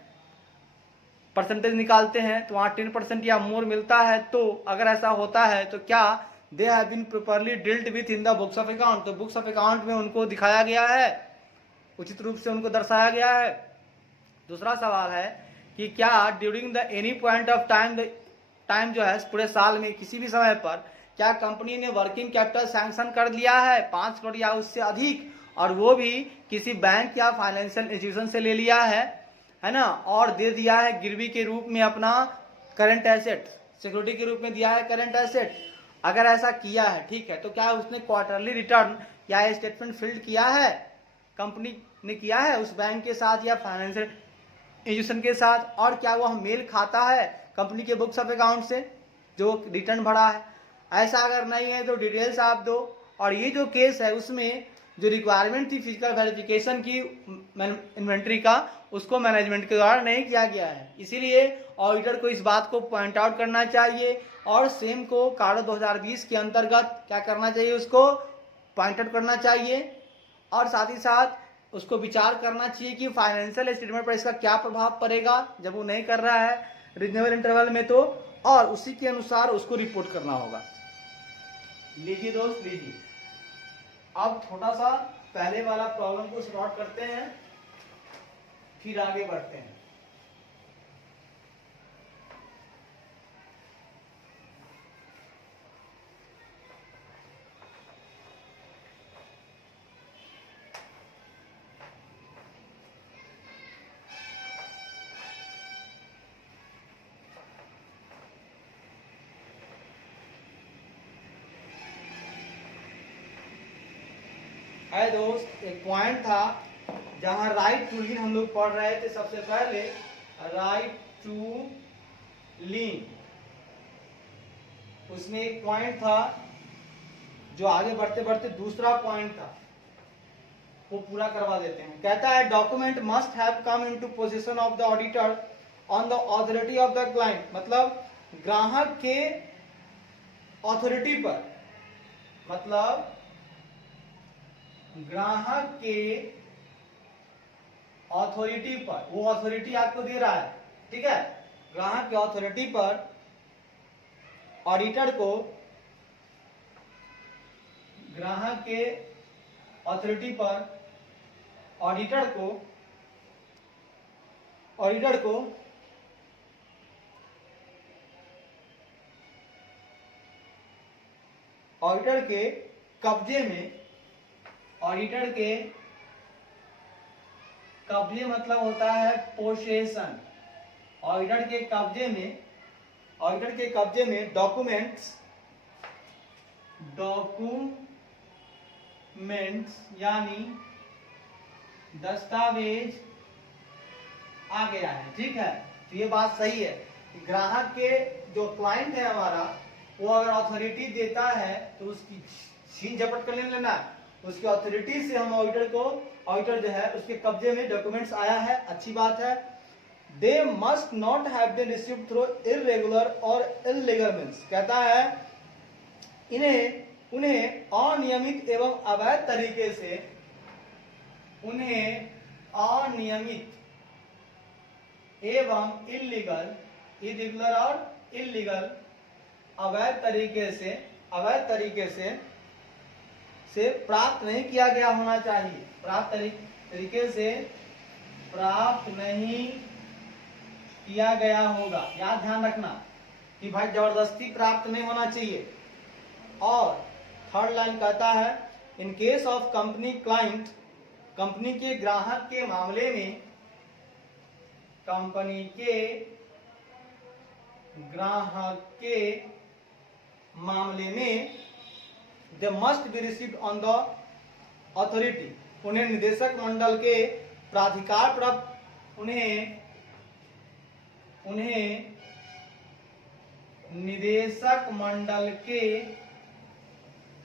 परसेंटेज निकालते हैं, तो वहाँ 10% या मोर मिलता है, तो अगर ऐसा होता है तो क्या they have been properly dealt with in the books of account, तो बुक्स ऑफ अकाउंट में उनको दिखाया गया है, उचित रूप से उनको दर्शाया गया है। दूसरा सवाल है कि क्या during the any point of time जो है पूरे साल में किसी भी समय पर क्या कंपनी ने वर्किंग कैपिटल सैंक्शन कर लिया है 5 करोड़ या उससे अधिक, और वो भी किसी बैंक या फाइनेंशियल इंस्टीट्यूशन से ले लिया है ना, और दे दिया है गिरवी के रूप में अपना करंट एसेट, सिक्योरिटी के रूप में दिया है करंट एसेट। अगर ऐसा किया है, ठीक है, तो क्या उसने क्वार्टरली रिटर्न या स्टेटमेंट फिल्ड किया है, कंपनी ने किया है उस बैंक के साथ या फाइनेंशियल इंस्टीट्यूशन के साथ, और क्या वह मेल खाता है कंपनी के बुक्स ऑफ अकाउंट से जो रिटर्न भरा है। ऐसा अगर नहीं है तो डिटेल्स आप दो। और ये जो केस है उसमें जो रिक्वायरमेंट थी फिजिकल वेरिफिकेशन की इन्वेंट्री का, उसको मैनेजमेंट के द्वारा नहीं किया गया है, इसीलिए ऑडिटर को इस बात को पॉइंट आउट करना चाहिए, और सेम को काड़ा 2020 के अंतर्गत क्या करना चाहिए, उसको पॉइंट आउट करना चाहिए, और साथ ही साथ उसको विचार करना चाहिए कि फाइनेंशियल स्टेटमेंट पर इसका क्या प्रभाव पड़ेगा जब वो नहीं कर रहा है रीजनेबल इंटरवल में, तो और उसी के अनुसार उसको रिपोर्ट करना होगा। लीजिए दोस्त, लीजिए, अब थोड़ा सा पहले वाला प्रॉब्लम को सॉल्व करते हैं, फिर आगे बढ़ते हैं। है दोस्त, एक पॉइंट था जहां राइट टू लीन हम लोग पढ़ रहे थे, सबसे पहले राइट टू लीन, उसमें एक पॉइंट था जो आगे बढ़ते बढ़ते दूसरा पॉइंट था, वो पूरा करवा देते हैं। कहता है document must have come into position of the auditor on the authority of the client, मतलब ग्राहक के ऑथोरिटी पर, मतलब ग्राहक के ऑथोरिटी पर, वो ऑथोरिटी आपको दे रहा है, ठीक है, ग्राहक के ऑथोरिटी पर ऑडिटर को, ग्राहक के ऑथोरिटी पर ऑडिटर को ऑडिटर के कब्जे में, ऑडिटर के कब्जे मतलब होता है पोसेशन, ऑडिटर के कब्जे में डॉक्यूमेंट्स यानी दस्तावेज आ गया है, ठीक है, तो ये बात सही है कि ग्राहक के जो क्लाइंट है हमारा, वो अगर अथॉरिटी देता है तो उसकी छीन झपट कर नहीं लेना, उसकी अथॉरिटी से हम ऑडिटर जो है उसके कब्जे में डॉक्यूमेंट्स आया है, अच्छी बात है। They must not have been received through irregular और इल्लीगल मीन्स, कहता है उन्हें अनियमित एवं अवैध तरीके से, उन्हें अनियमित एवं इर्रेगुलर और इल्लीगल अवैध तरीके से प्राप्त नहीं किया गया होना चाहिए, तरीके से प्राप्त नहीं किया गया होगा। याद ध्यान रखना कि भाई जबरदस्ती प्राप्त नहीं होना चाहिए। और थर्ड लाइन कहता है in case of company client, company के ग्राहक के मामले में, कंपनी के ग्राहक के मामले में they must be received on the authority, उन्हें निदेशक मंडल के प्राधिकार प्राप्त, उन्हें निदेशक मंडल के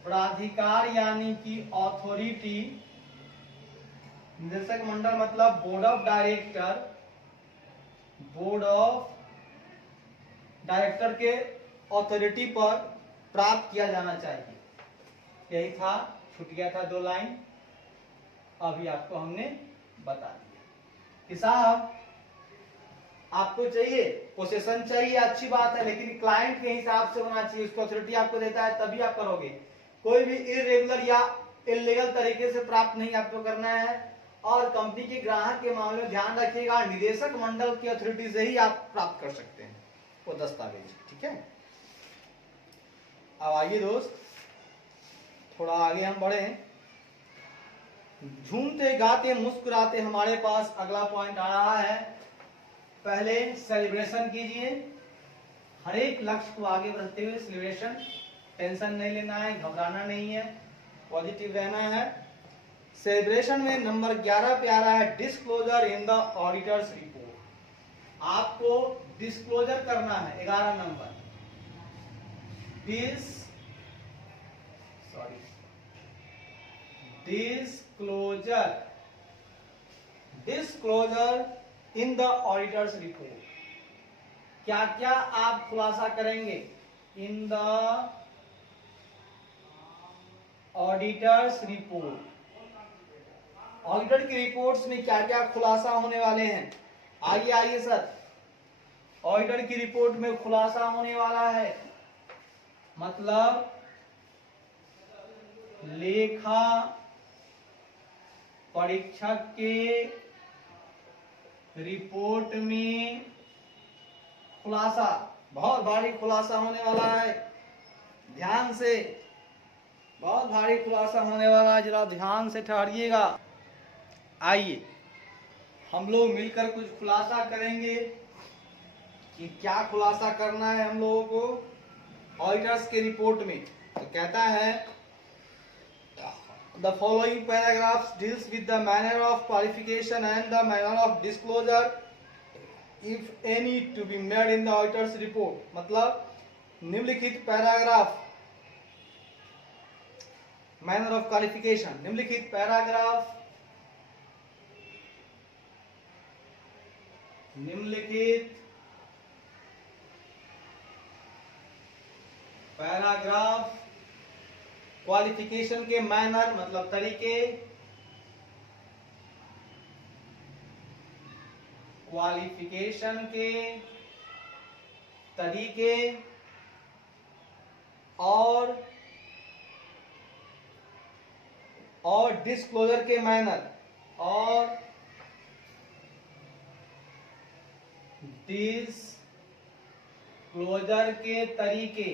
प्राधिकार यानी कि अथॉरिटी, निदेशक मंडल मतलब बोर्ड ऑफ डायरेक्टर के अथॉरिटी पर प्राप्त किया जाना चाहिए। यही था, छूट गया था 2 लाइन, अभी आपको हमने बता दिया कि साहब आपको चाहिए पोसेशन चाहिए, अच्छी बात है, लेकिन क्लाइंट के हिसाब से होना चाहिए, उसको अथॉरिटी आपको देता है तभी आप करोगे। कोई भी इरेगुलर या इलीगल तरीके से प्राप्त नहीं आपको करना है। और कंपनी के ग्राहक के मामले में ध्यान रखिएगा निदेशक मंडल की अथॉरिटी से ही आप प्राप्त कर सकते हैं वो दस्तावेज, ठीक है। अब आइए दोस्त थोड़ा आगे हम बढ़े। झूमते गाते मुस्कुराते हमारे पास अगला पॉइंट आ रहा है। पहले सेलिब्रेशन कीजिए, हर एक लक्ष्य को आगे बढ़ते हुए सेलिब्रेशन, टेंशन नहीं लेना है, घबराना नहीं है, पॉजिटिव रहना है। सेलिब्रेशन में नंबर 11 पे आ रहा है disclosure in the auditors report. आपको डिस्क्लोजर करना है 11 number, disclosure in the auditors report. क्या क्या आप खुलासा करेंगे in the auditors report. Auditor की रिपोर्ट्स में क्या क्या खुलासा होने वाले हैं, आइए सर। ऑडिटर की रिपोर्ट में खुलासा होने वाला है मतलब लेखा परीक्षक के रिपोर्ट में खुलासा, बहुत भारी खुलासा होने वाला है, ध्यान से, बहुत भारी खुलासा होने वाला है, जरा ध्यान से ठहरिएगा। आइए हम लोग मिलकर कुछ खुलासा करेंगे कि क्या खुलासा करना है हम लोगों को ऑडिटर्स के रिपोर्ट में। तो कहता है the following paragraphs deals with the manner of qualification and the manner of disclosure if any to be made in the auditors report. मतलब निम्नलिखित पैराग्राफ मैनर ऑफ क्वालिफिकेशन, निम्नलिखित पैराग्राफ क्वालिफिकेशन के manner मतलब तरीके, क्वालिफिकेशन के तरीके और disclosure के मैनर और डिस्क्लोजर के तरीके,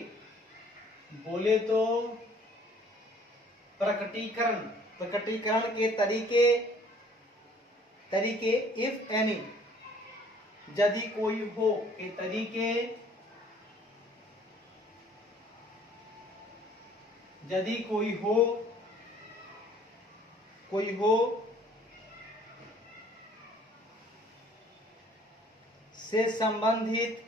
बोले तो प्रकटीकरण के तरीके इफ एनी, यदि कोई हो के तरीके, यदि कोई हो से संबंधित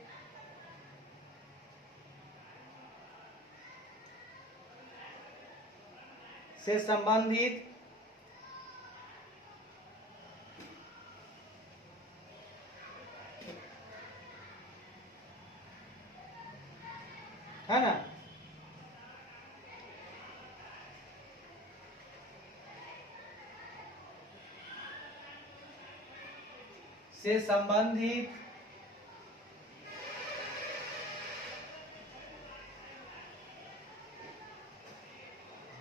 है ना, से संबंधित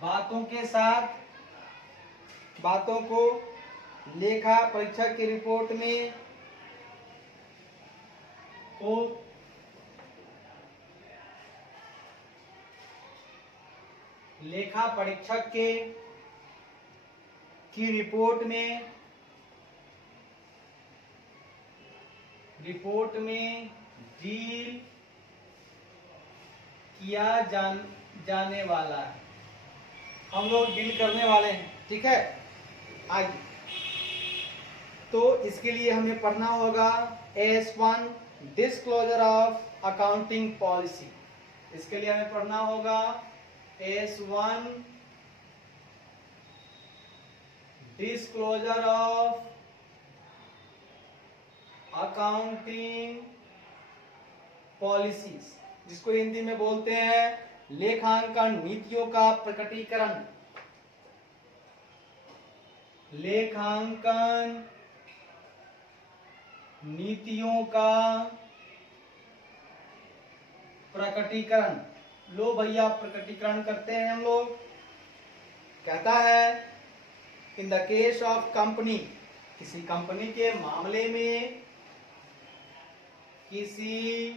बातों के साथ, बातों को लेखा परीक्षक की रिपोर्ट में को लेखा परीक्षक की रिपोर्ट में डील किया जाने वाला है। हम लोग डील करने वाले हैं, ठीक है। आगे तो इसके लिए हमें पढ़ना होगा S1 disclosure of accounting policy. इसके लिए हमें पढ़ना होगा S1 disclosure of accounting policies, जिसको हिंदी में बोलते हैं लेखांकन नीतियों का प्रकटीकरण। लेखांकन नीतियों का प्रकटीकरण। लो भैया, प्रकटीकरण करते हैं हम लोग। कहता है in the case of company, किसी कंपनी के मामले में, किसी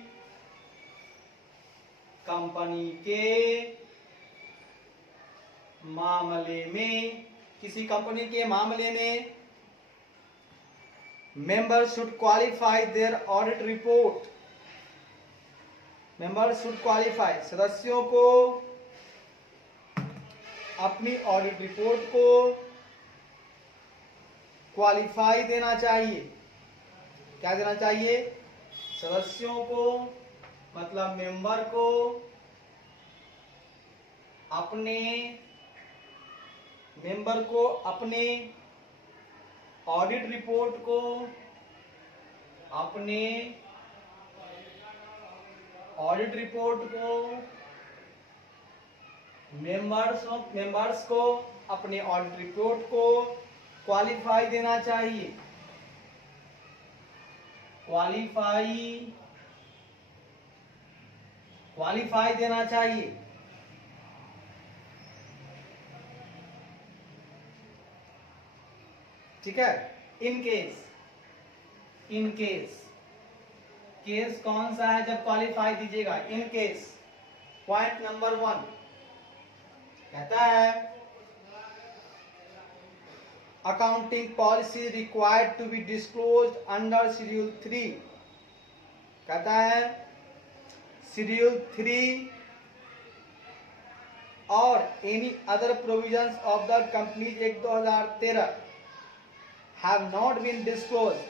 कंपनी के मामले में, किसी कंपनी के मामले में member should qualify their audit report. Member should qualify, सदस्यों को अपनी ऑडिट रिपोर्ट को क्वालिफाई देना चाहिए। क्या देना चाहिए? सदस्यों को, मतलब मेंबर को अपने ऑडिट रिपोर्ट को, मेंबर्स को अपने ऑडिट रिपोर्ट को क्वालिफाई देना चाहिए। क्वालिफाई देना चाहिए। ठीक है। इन केस कौन सा है जब क्वालिफाई दीजिएगा? In case. पॉइंट नंबर 1 कहता है accounting policy required to be disclosed under schedule 3। कहता है शेड्यूल 3 और any other provisions of the companies act 2013 have not been disclosed।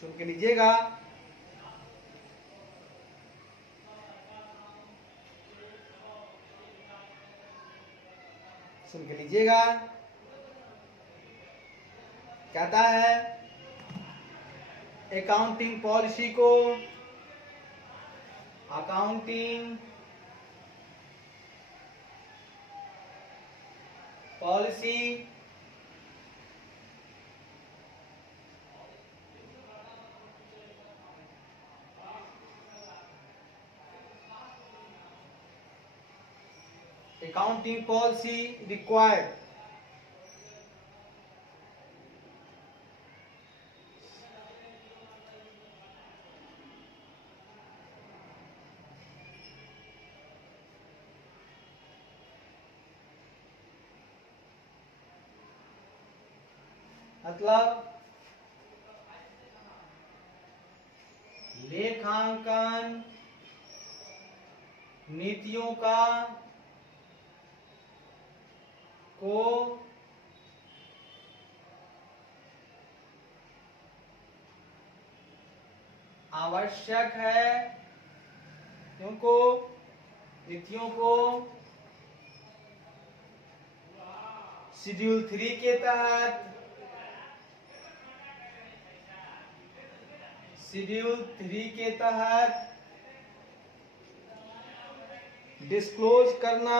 सुन के लीजिएगा। कहता है अकाउंटिंग पॉलिसी को, accounting policy required मतलब लेखांकन नीतियों का को आवश्यक है, क्योंकि नीतियों को शेड्यूल 3 के तहत डिस्क्लोज करना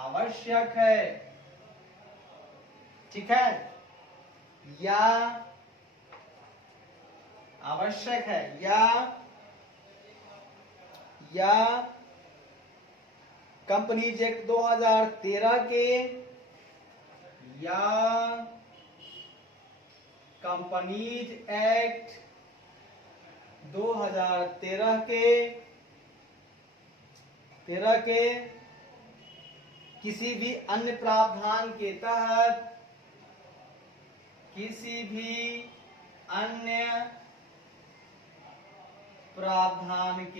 आवश्यक है, ठीक है, या आवश्यक है, या कंपनीज एक्ट 2013 के, या कंपनीज एक्ट 2013 के किसी भी अन्य प्रावधान के तहत, किसी भी अन्य प्रावधान के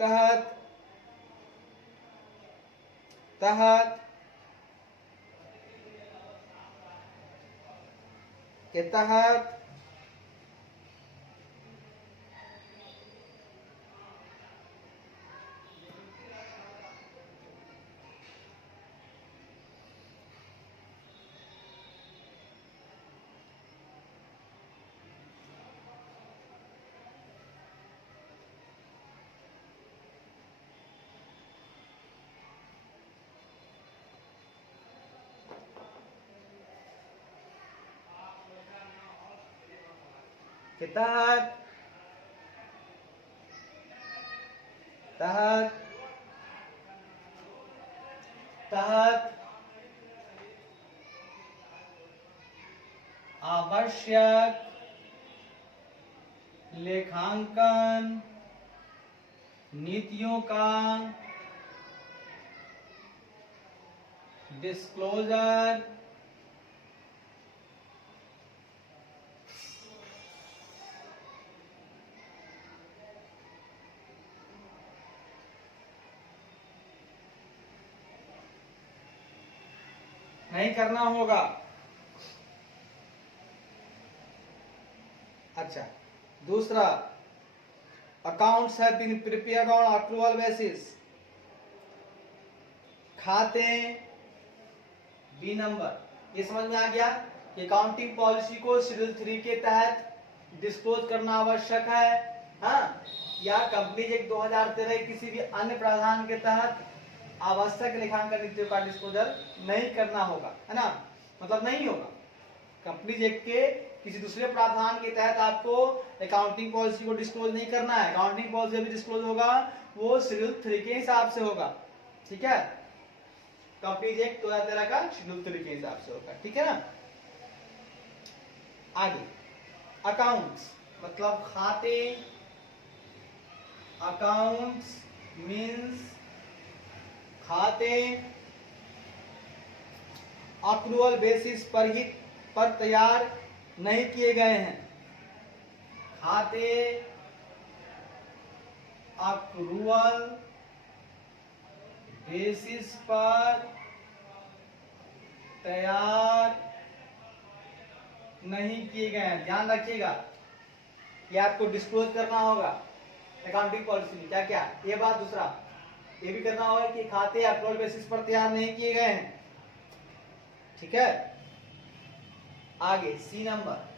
तहत आवश्यक लेखांकन नीतियों का डिस्क्लोजर नहीं करना होगा। अच्छा, दूसरा, accounts have been prepared on accrual basis, खाते बी नंबर, ये समझ में आ गया कि अकाउंटिंग पॉलिसी को शेड्यूल 3 के तहत डिस्क्लोज करना आवश्यक है, हाँ, या कंपनीज एक्ट 2013 किसी भी अन्य प्रावधान के तहत आवश्यक लेखांकन नीतियों का डिस्क्लोजर नहीं करना होगा, है ना, मतलब नहीं होगा। कंपनीज एक्ट के किसी दूसरे प्रावधान के तहत आपको अकाउंटिंग पॉलिसी को डिस्क्लोज नहीं करना है। अकाउंटिंग पॉलिसी भी डिस्क्लोज होगा वो शेड्यूल 3 के हिसाब से होगा, ठीक है, कंपनीज एक्ट 2013 का शेड्यूल 3 के हिसाब से होगा, ठीक है ना। आगे, अकाउंट्स मतलब खाते, अकाउंट्स मीन्स खाते अक्रूवल बेसिस पर तैयार नहीं किए गए हैं, खाते अक्रूवल बेसिस पर तैयार नहीं किए गए हैं। ध्यान रखिएगा कि आपको डिस्क्लोज करना होगा अकाउंटिंग पॉलिसी में क्या क्या, ये बात। दूसरा ये भी करना होगा कि खाते अक्रूवल बेसिस पर तैयार नहीं किए गए हैं, ठीक है। आगे सी नंबर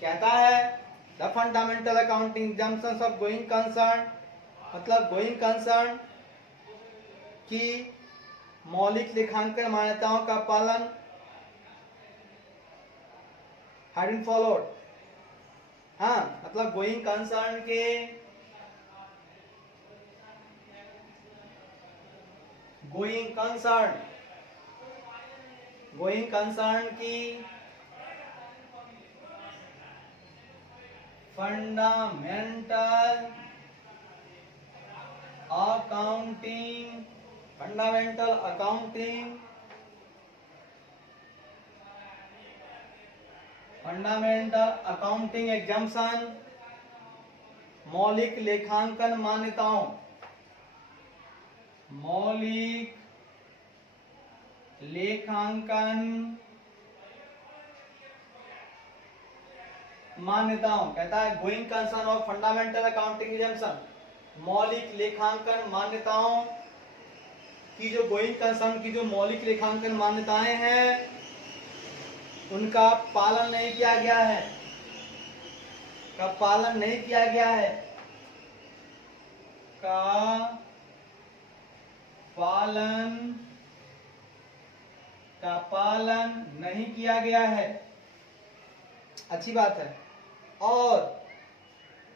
कहता है the fundamental accounting exemptions of going concern, मतलब गोइंग कंसर्न की मौलिक लेखांकन मान्यताओं का पालन हैड बीन फॉलोड, हाँ, मतलब गोइंग कंसर्न के गोइंग कंसर्न की फंडामेंटल फंडामेंटल अकाउंटिंग एग्जाम्पशन, मौलिक लेखांकन मान्यताओं, मौलिक लेखांकन मान्यताओं। कहता है going concern of fundamental accounting exemption, मौलिक लेखांकन मान्यताओं की जो गोइंग कंसर्न की जो मौलिक लेखांकन मान्यताएं हैं उनका पालन नहीं किया गया है, का पालन नहीं किया गया है, का पालन नहीं किया गया है। अच्छी बात है। और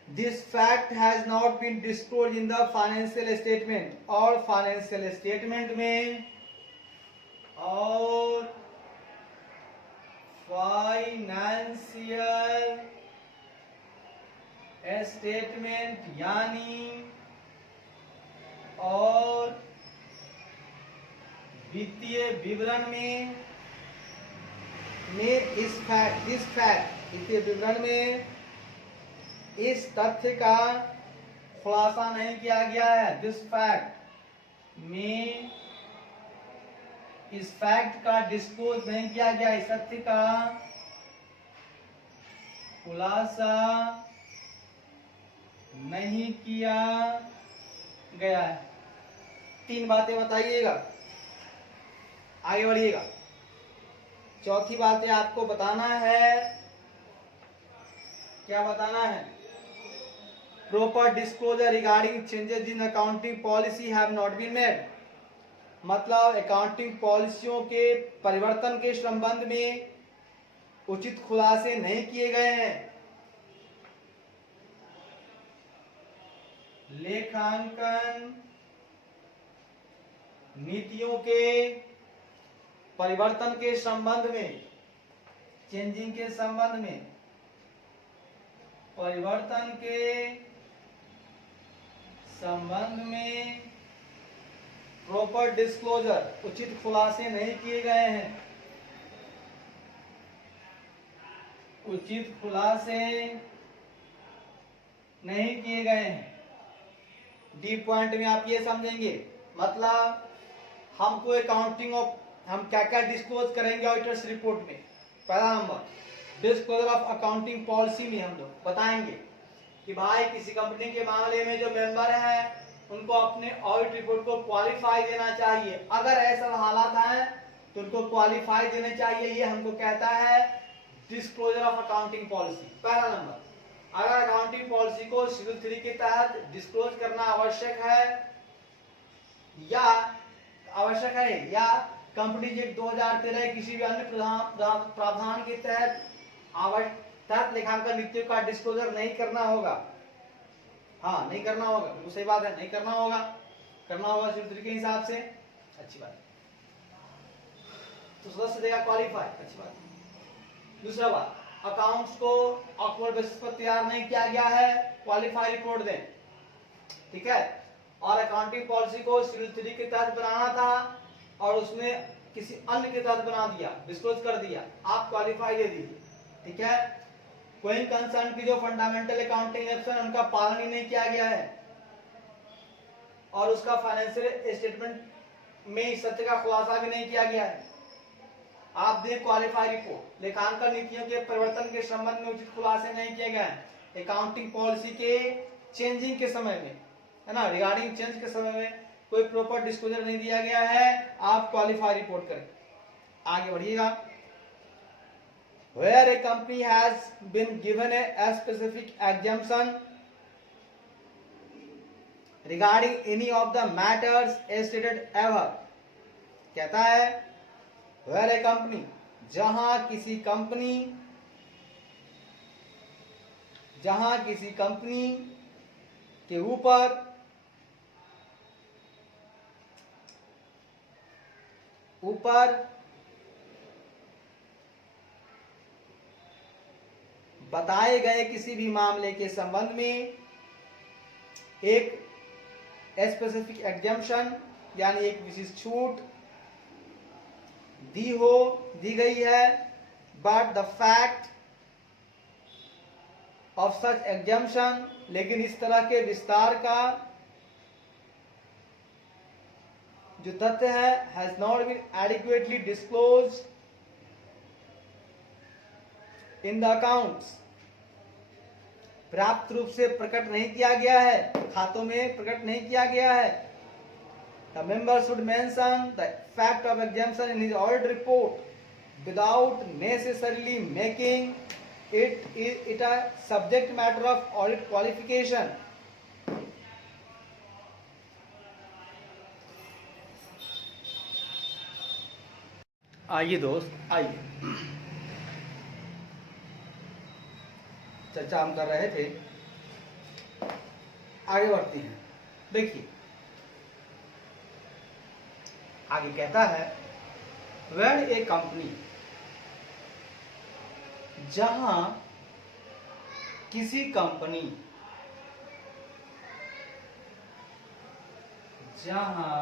this fact has not been disclosed in the financial statement, और फाइनेंशियल स्टेटमेंट में, और फाइनेंशियल स्टेटमेंट यानी और वित्तीय विवरण में दिस फैक्ट वित्तीय विवरण में इस तथ्य का खुलासा नहीं किया गया है। दिस फैक्ट में इस फैक्ट का डिस्क्लोज नहीं किया गया, इस तथ्य का खुलासा नहीं किया गया है। 3 बातें बताइएगा, आगे बढ़िएगा। चौथी बात है आपको बताना है, क्या बताना है? Proper disclosure regarding changes in accounting policy have not been made, मतलब अकाउंटिंग पॉलिसियों के परिवर्तन के संबंध में उचित खुलासे नहीं किए गए हैं। लेखांकन नीतियों के परिवर्तन के संबंध में, चेंजिंग के संबंध में, परिवर्तन के संबंध में प्रॉपर डिस्क्लोजर उचित खुलासे नहीं किए गए हैं, उचित खुलासे नहीं किए गए हैं। डी पॉइंट में आप ये समझेंगे, मतलब हमको अकाउंटिंग ऑफ हम क्या क्या डिस्क्लोज करेंगे ऑडिटर्स रिपोर्ट में। पहला number disclosure of accounting policy में हम लोग बताएंगे कि भाई किसी कंपनी के मामले में जो मेंबर है उनको अपने ऑडिट रिपोर्ट को क्वालिफाई देना चाहिए। अगर ऐसा हालात है तो उनको क्वालिफाई देने चाहिए, ये हमको कहता है डिस्क्लोजर ऑफ अकाउंटिंग पॉलिसी। पहला नंबर, अगर अकाउंटिंग पॉलिसी को शेड्यूल 3 के तहत डिस्क्लोज करना आवश्यक है या कंपनी एक्ट 2013 किसी भी अन्य प्रावधान के तहत लेखांकन नीतियों का डिस्क्लोजर नहीं करना होगा। हाँ, नहीं करना होगा, बिल्कुल सही बात है, नहीं करना होगा, करना होगा शेड्यूल 3 के हिसाब से। अच्छी बात, तो सदस्य देगा क्वालिफाई, अच्छी बात। दूसरा बात, अकाउंट्स को ऑक्टोबर बेसिस पर तैयार नहीं किया गया है, क्वालिफाई रिपोर्ट दें, ठीक है। और अकाउंटिंग पॉलिसी को शेड्यूल 3 के तहत बनाना था और उसने किसी अन्य के तहत बना दिया, डिस्क्लोज कर दिया, आप क्वालिफाई दे दीजिए, ठीक है। कोई कंसर्न की जो फंडामेंटल अकाउंटिंग एक्शन उनका पालन ही नहीं किया गया है और उसका फाइनेंशियल स्टेटमेंट में इस सत्य का खुलासा भी नहीं किया गया है। आप देख क्वालिफाई रिपोर्ट, लेखांकन नीतियों के परिवर्तन के संबंध में उचित खुलासे नहीं किए गए हैं। अकाउंटिंग पॉलिसी के चेंजिंग के समय में, है ना, रिगार्डिंग चेंज के समय में कोई प्रॉपर डिस्क्लोजर नहीं दिया गया है, आप क्वालिफाई रिपोर्ट करें। आगे बढ़िएगा। Where a company has been given a specific exemption regarding any of the matters stated above, कहता है where a company, जहां किसी कंपनी के ऊपर बताए गए किसी भी मामले के संबंध में एक स्पेसिफिक एग्जम्पशन यानी एक विशेष छूट दी गई है, but the fact of such exemption, लेकिन इस तरह के विस्तार का जो तथ्य है has not been adequately disclose in the accounts, पर्याप्त रूप से प्रकट नहीं किया गया है, खातों में प्रकट नहीं किया गया है। The member should mention the fact of exemption in his audit report without necessarily making it a subject matter of audit qualification. आइए दोस्त, आइए चर्चा हम कर रहे थे, आगे बढ़ते हैं। देखिए आगे कहता है when a company, जहां किसी कंपनी, जहां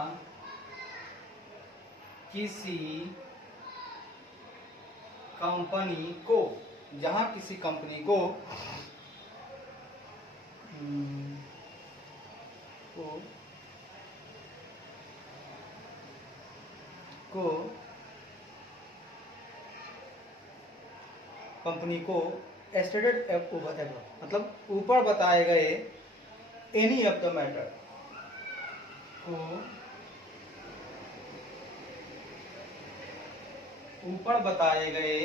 किसी कंपनी को, जहां किसी कंपनी को कंपनी को स्टेटेड मतलब ऊपर बताए गए एनी ऑफ द मैटर को, ऊपर बताए गए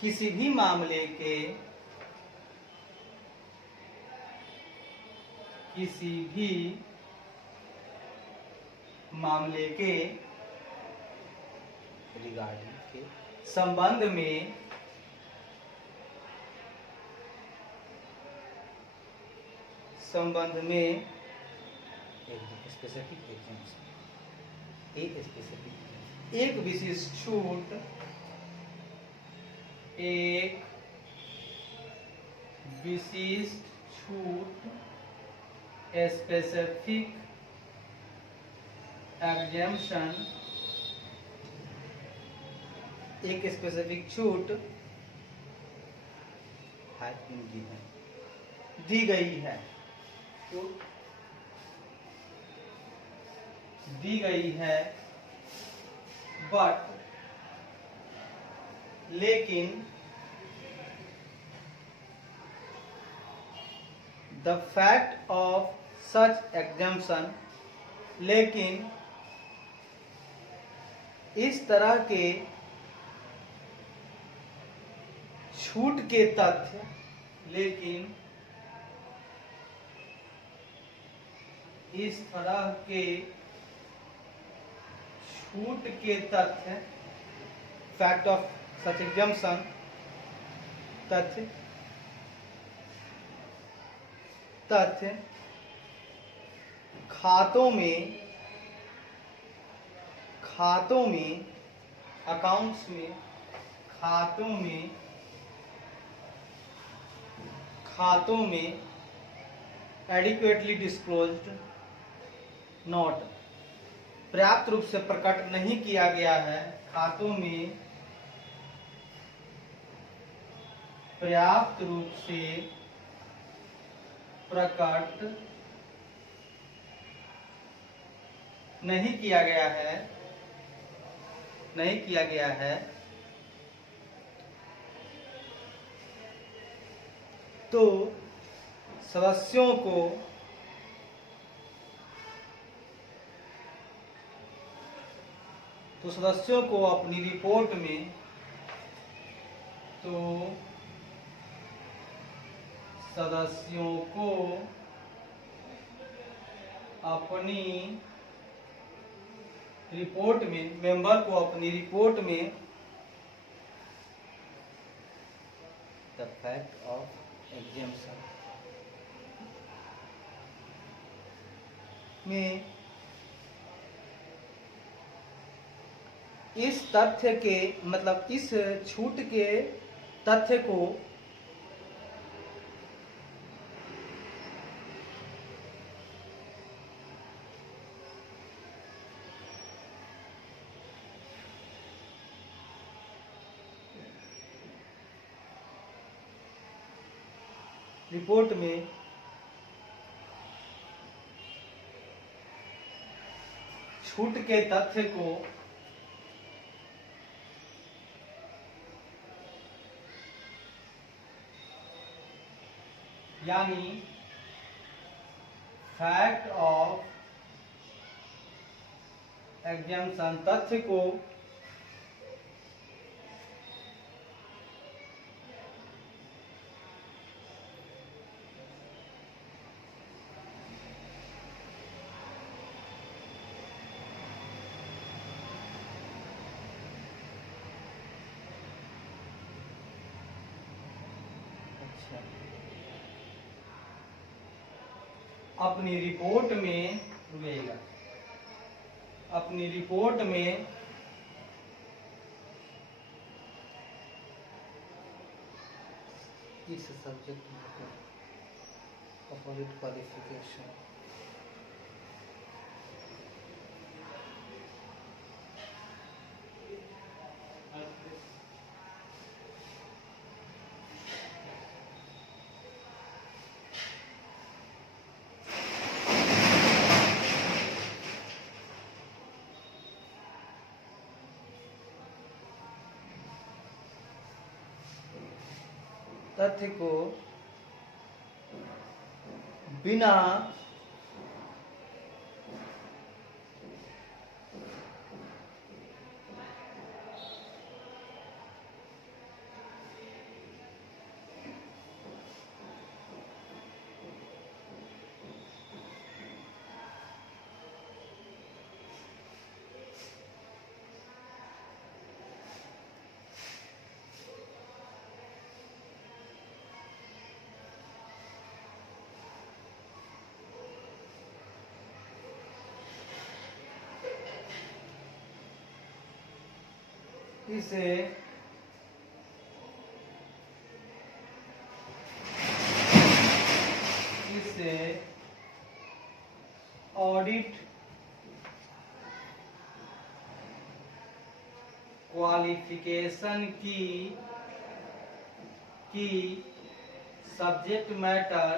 किसी भी मामले के, किसी भी मामले के रिगार्डिंग के संबंध में स्पेसिफिक एक विशेष छूट, एक विशिष्ट छूट, स्पेसिफिक एग्जेम्पशन, एक स्पेसिफिक छूट दी गई है, तो दी गई है, बट लेकिन the fact of such exemption, लेकिन इस तरह के छूट के तथ्य, लेकिन इस तरह के छूट के तथ्य, फैक्ट ऑफ सच एग्जाम्पशन, तथ्य खातों में अकाउंट्स में, खातों में एडिक्वेटली डिस्क्लोज्ड, नॉट, पर्याप्त रूप से प्रकट नहीं किया गया है, खातों में पर्याप्त रूप से प्रकट नहीं किया गया है, तो सदस्यों को अपनी रिपोर्ट में, सदस्यों को अपनी रिपोर्ट में, मेंबर को अपनी रिपोर्ट में द फैक्ट ऑफ एग्जाम्पशन में इस तथ्य के, मतलब इस छूट के तथ्य को रिपोर्ट में छूट के तथ्य को यानी फैक्ट ऑफ एग्जाम्पशन तथ्य को अपनी रिपोर्ट में रुकेगा, अपनी रिपोर्ट में इस सब्जेक्ट अपोजिट क्वालिफिकेशन तथ्य को बिना इसे ऑडिट क्वालिफिकेशन की सब्जेक्ट मैटर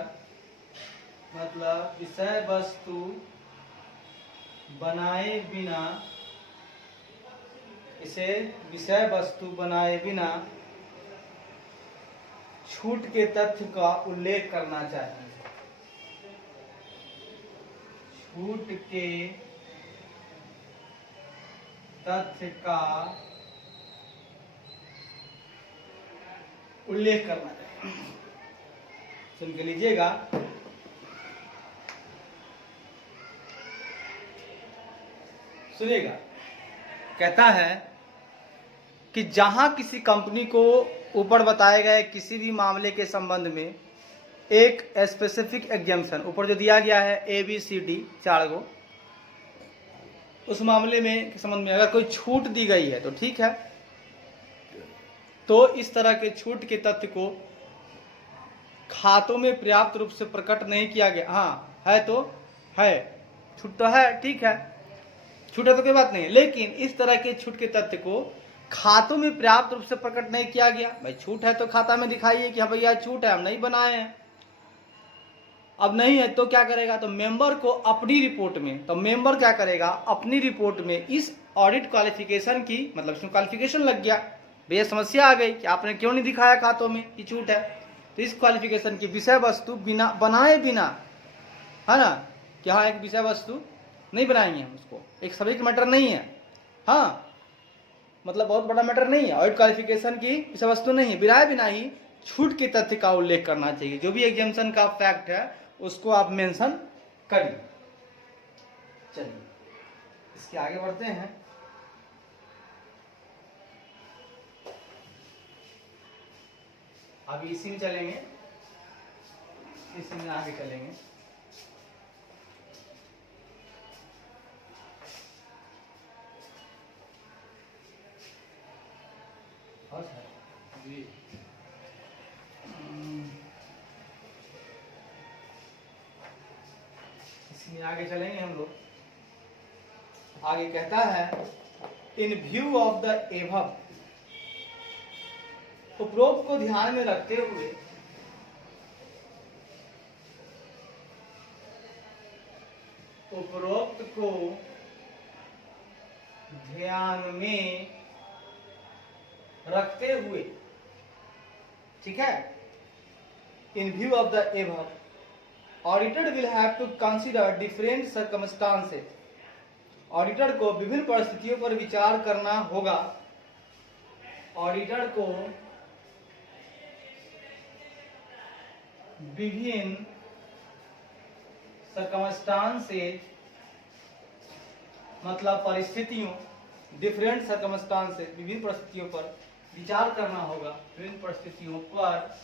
मतलब विषय वस्तु बनाए बिना, इसे विषय वस्तु बनाए बिना छूट के तथ्य का उल्लेख करना चाहिए। छूट के तथ्य का उल्लेख करना चाहिए। सुन के लीजिएगा, सुनिएगा। कहता है कि जहां किसी कंपनी को ऊपर बताए गए किसी भी मामले के संबंध में एक स्पेसिफिक एग्जाम्पशन ऊपर जो दिया गया है ABCD 4 गो, उस मामले में के संबंध में अगर कोई छूट दी गई है तो ठीक है, तो इस तरह के छूट के तथ्य को खातों में पर्याप्त रूप से प्रकट नहीं किया गया। हाँ है तो है, छूट तो है, ठीक है, छूट है तो कोई बात नहीं, लेकिन इस तरह के छूट के तथ्य को खातों में पर्याप्त रूप से प्रकट नहीं किया गया। भाई छूट है तो खाता में दिखाइए कि हाँ भैया छूट है, हम नहीं बनाए हैं। अब नहीं है तो क्या करेगा, तो मेंबर को अपनी रिपोर्ट में, तो मेंबर क्या करेगा अपनी रिपोर्ट में इस ऑडिट क्वालिफिकेशन की, मतलब इसमें क्वालिफिकेशन लग गया, भैया समस्या आ गई कि आपने क्यों नहीं दिखाया खातों में कि छूट है, तो इस क्वालिफिकेशन की विषय वस्तु बिना बनाए बिना, है ना, कि हाँ एक विषय वस्तु नहीं बनाएंगे हम, उसको एक सब्जेक्ट मैटर नहीं है, हाँ मतलब बहुत बड़ा मैटर नहीं है, ऑडिट क्वालिफिकेशन की विषय वस्तु नहीं है, बिना ही छूट के तथ्य का उल्लेख करना चाहिए। जो भी एग्जाम्पशन का फैक्ट है उसको आप मेंशन करिए। चलिए इसके आगे बढ़ते हैं। अभी इसी में चलेंगे, इसी में आगे चलेंगे। इसमें आगे चलेंगे हम लोग। आगे कहता है in view of the above, उपरोक्त को ध्यान में रखते हुए उपरोक्त को ध्यान में रखते हुए, ठीक है, in view of the above, auditor will have to consider different circumstances. Auditor को विभिन्न परिस्थितियों पर विचार करना होगा। ऑडिटर को विभिन्न सर्कमस्टांसेस मतलब परिस्थितियों, डिफरेंट सर्कमस्टांसेस विभिन्न परिस्थितियों पर विचार करना होगा। विभिन्न परिस्थितियों पर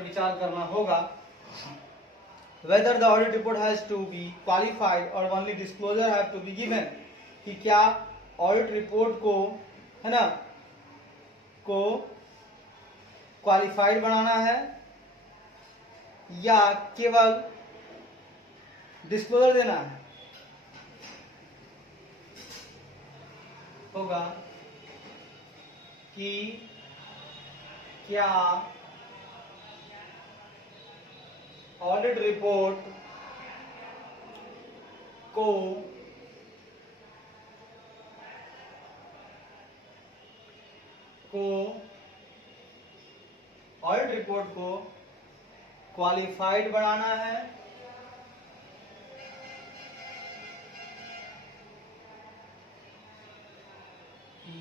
विचार करना होगा। Whether the audit report has to be qualified or only disclosure have to be given, कि क्या ऑडिट रिपोर्ट को, है ना, को क्वालिफाइड बनाना है या केवल डिस्क्लोजर देना है। होगा कि क्या ऑडिट रिपोर्ट को क्वालिफाइड बनाना है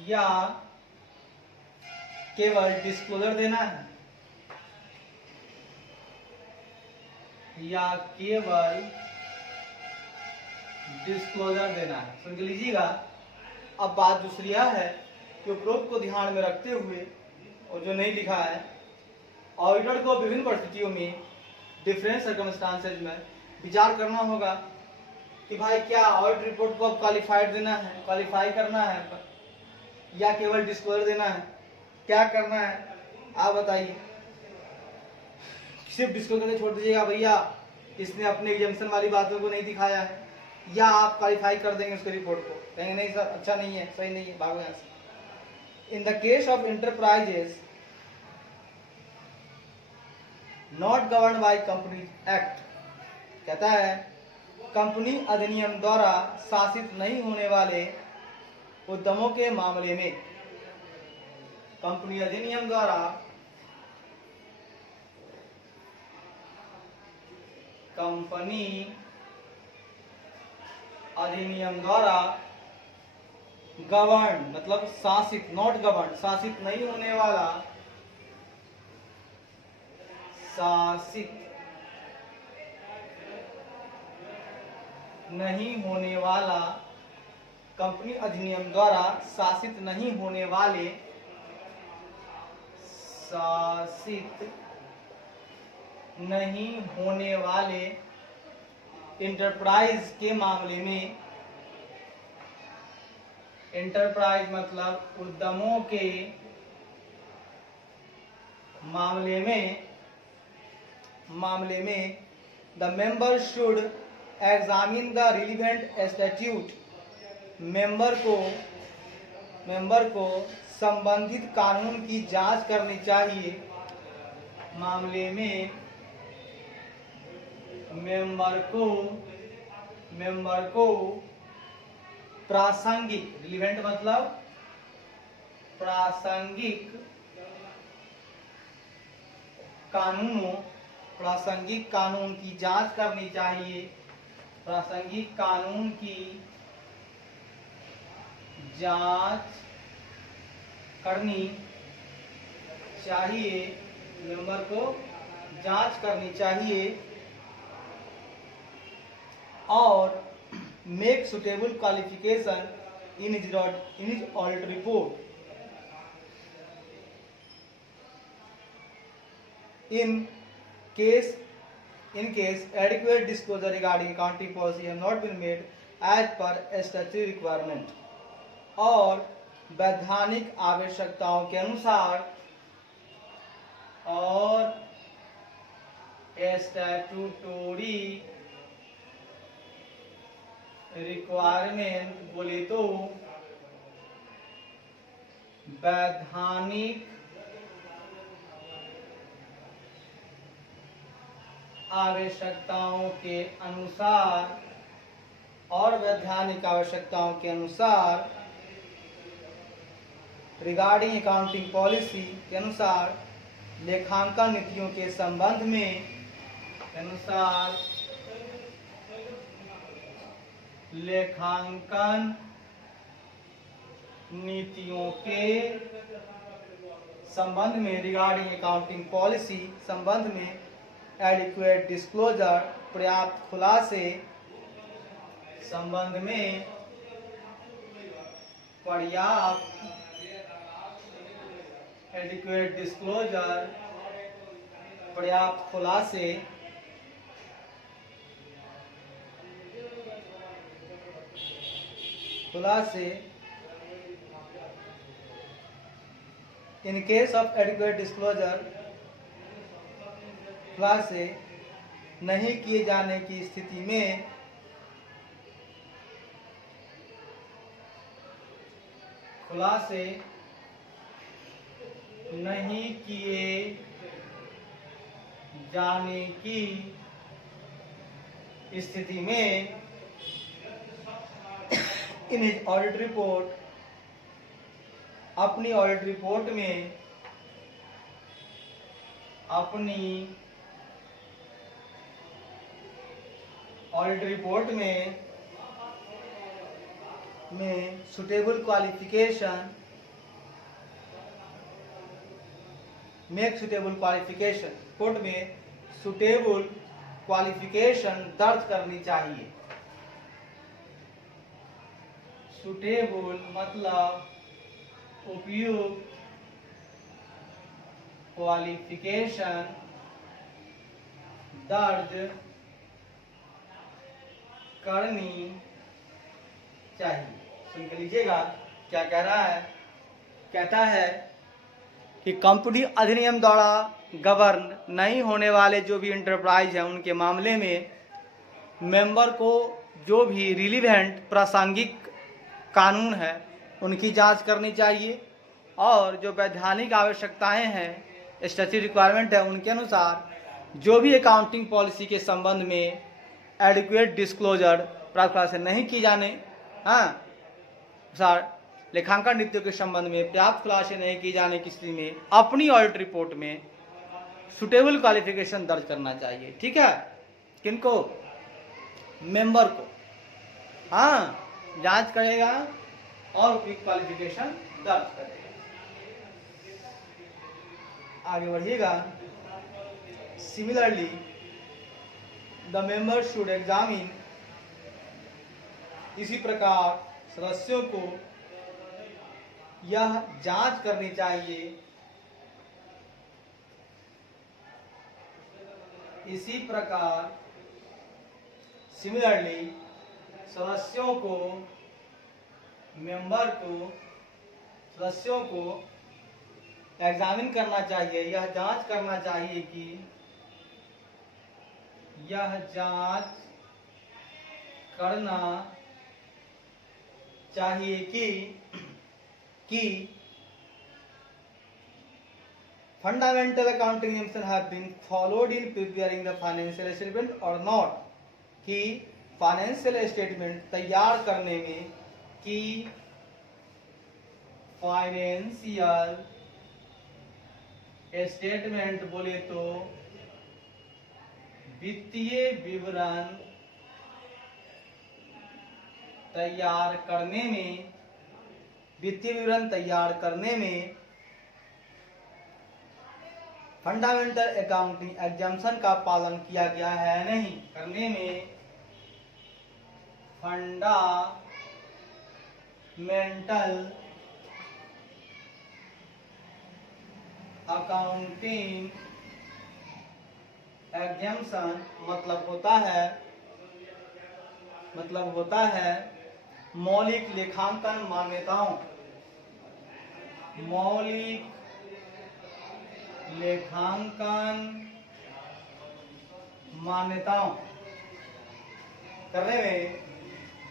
या केवल डिस्क्लोजर देना है, या केवल डिस्क्लोजर देना है। सुन के लीजिएगा। अब बात दूसरी यह है कि उपरोक्त को ध्यान में रखते हुए, और जो नहीं लिखा है, ऑडिटर को विभिन्न परिस्थितियों में, डिफरेंट सर्कमस्टांसेस में विचार करना होगा कि भाई क्या ऑडिट रिपोर्ट को अब क्वालिफाइड देना है, क्वालिफाई करना है, या केवल डिस्क्लोजर देना है, क्या करना है आप बताइए। सिर्फ डिस्क्लोजर छोड़ दीजिएगा भैया, इसने अपने एग्जाम्पशन वाली बातों को नहीं दिखाया है, या आप क्वालिफाई कर देंगे उसके रिपोर्ट को, कहेंगे नहीं सर अच्छा नहीं है, सही नहीं है, भागो यहाँ से। In the case of enterprises not govern by company act, कहता है कंपनी अधिनियम द्वारा शासित नहीं होने वाले उद्यमों के मामले में, कंपनी अधिनियम द्वारा गवर्न मतलब शासित, नॉट गवर्न शासित नहीं होने वाला, शासित नहीं होने वाला, कंपनी अधिनियम द्वारा शासित नहीं होने वाले, शासित नहीं होने वाले इंटरप्राइज के मामले में, इंटरप्राइज मतलब उद्यमों के मामले में the member should examine the relevant statute, member को संबंधित कानून की जांच करनी चाहिए। मामले में मेंबर को प्रासंगिक, रिलीवेंट मतलब प्रासंगिक कानून की जांच करनी चाहिए, प्रासंगिक कानून की जांच करनी चाहिए, मेंबर को जांच करनी चाहिए और make suitable qualification in his audit report. In case adequate disclosure regarding accounting policy have not been made as per statutory requirement, और वैधानिक आवश्यकताओं के अनुसार और स्टैट्यूटोरी रिक्वायरमेंट बोले तो वैधानिक आवश्यकताओं के अनुसार और वैधानिक आवश्यकताओं के अनुसार रिगार्डिंग अकाउंटिंग पॉलिसी के अनुसार लेखांकन नीतियों के संबंध में अनुसार लेखांकन नीतियों के संबंध में रिगार्डिंग अकाउंटिंग पॉलिसी संबंध में एडिक्वेट डिस्क्लोजर पर्याप्त खुलासे संबंध में पर्याप्त एडिक्वेट डिस्क्लोजर पर्याप्त खुलासे in case of adequate disclosure खुलासे नहीं किए जाने की स्थिति में खुलासे नहीं किए जाने की स्थिति में इन हिज ऑडिट रिपोर्ट अपनी ऑडिट रिपोर्ट में सुटेबल क्वालिफिकेशन रिपोर्ट में सुटेबल क्वालिफिकेशन दर्ज करनी चाहिए। सुटेबल मतलब उपयुक्त क्वालिफिकेशन दर्ज करनी चाहिए। सुन के लीजिएगा क्या कह रहा है। कहता है कि कंपनी अधिनियम द्वारा गवर्न नहीं होने वाले जो भी इंटरप्राइज हैं उनके मामले में मेंबर को जो भी रिलीवेंट प्रासंगिक कानून है उनकी जांच करनी चाहिए और जो वैधानिक आवश्यकताएं हैं स्टैट्यूटरी रिक्वायरमेंट है उनके अनुसार जो भी अकाउंटिंग पॉलिसी के संबंध में एडिक्वेट डिस्क्लोजर प्राप्त से नहीं की जाने लेखांकन नीतियों के संबंध में पर्याप्त खुलासे नहीं की जाने की स्थिति में अपनी ऑडिट रिपोर्ट में सुटेबल क्वालिफिकेशन दर्ज करना चाहिए। ठीक है, किनको? मेंबर को। जांच करेगा और उपयुक्त क्वालिफिकेशन दर्ज करेगा। आगे बढ़िएगा। Similarly the member should examine, इसी प्रकार सदस्यों को यह जांच करनी चाहिए, इसी प्रकार सिमिलरली सदस्यों को एग्जामिन करना चाहिए, यह जांच करना चाहिए कि fundamental accounting assumptions have been followed in preparing the financial statement or not, कि फाइनेंशियल स्टेटमेंट तैयार करने में फाइनेंशियल स्टेटमेंट बोले तो वित्तीय विवरण तैयार करने में फंडामेंटल अकाउंटिंग एग्जम्पशन का पालन किया गया है नहीं। करने में फंडामेंटल अकाउंटिंग एग्जम्पशन मतलब होता है मौलिक लेखांकन मान्यताओं करने में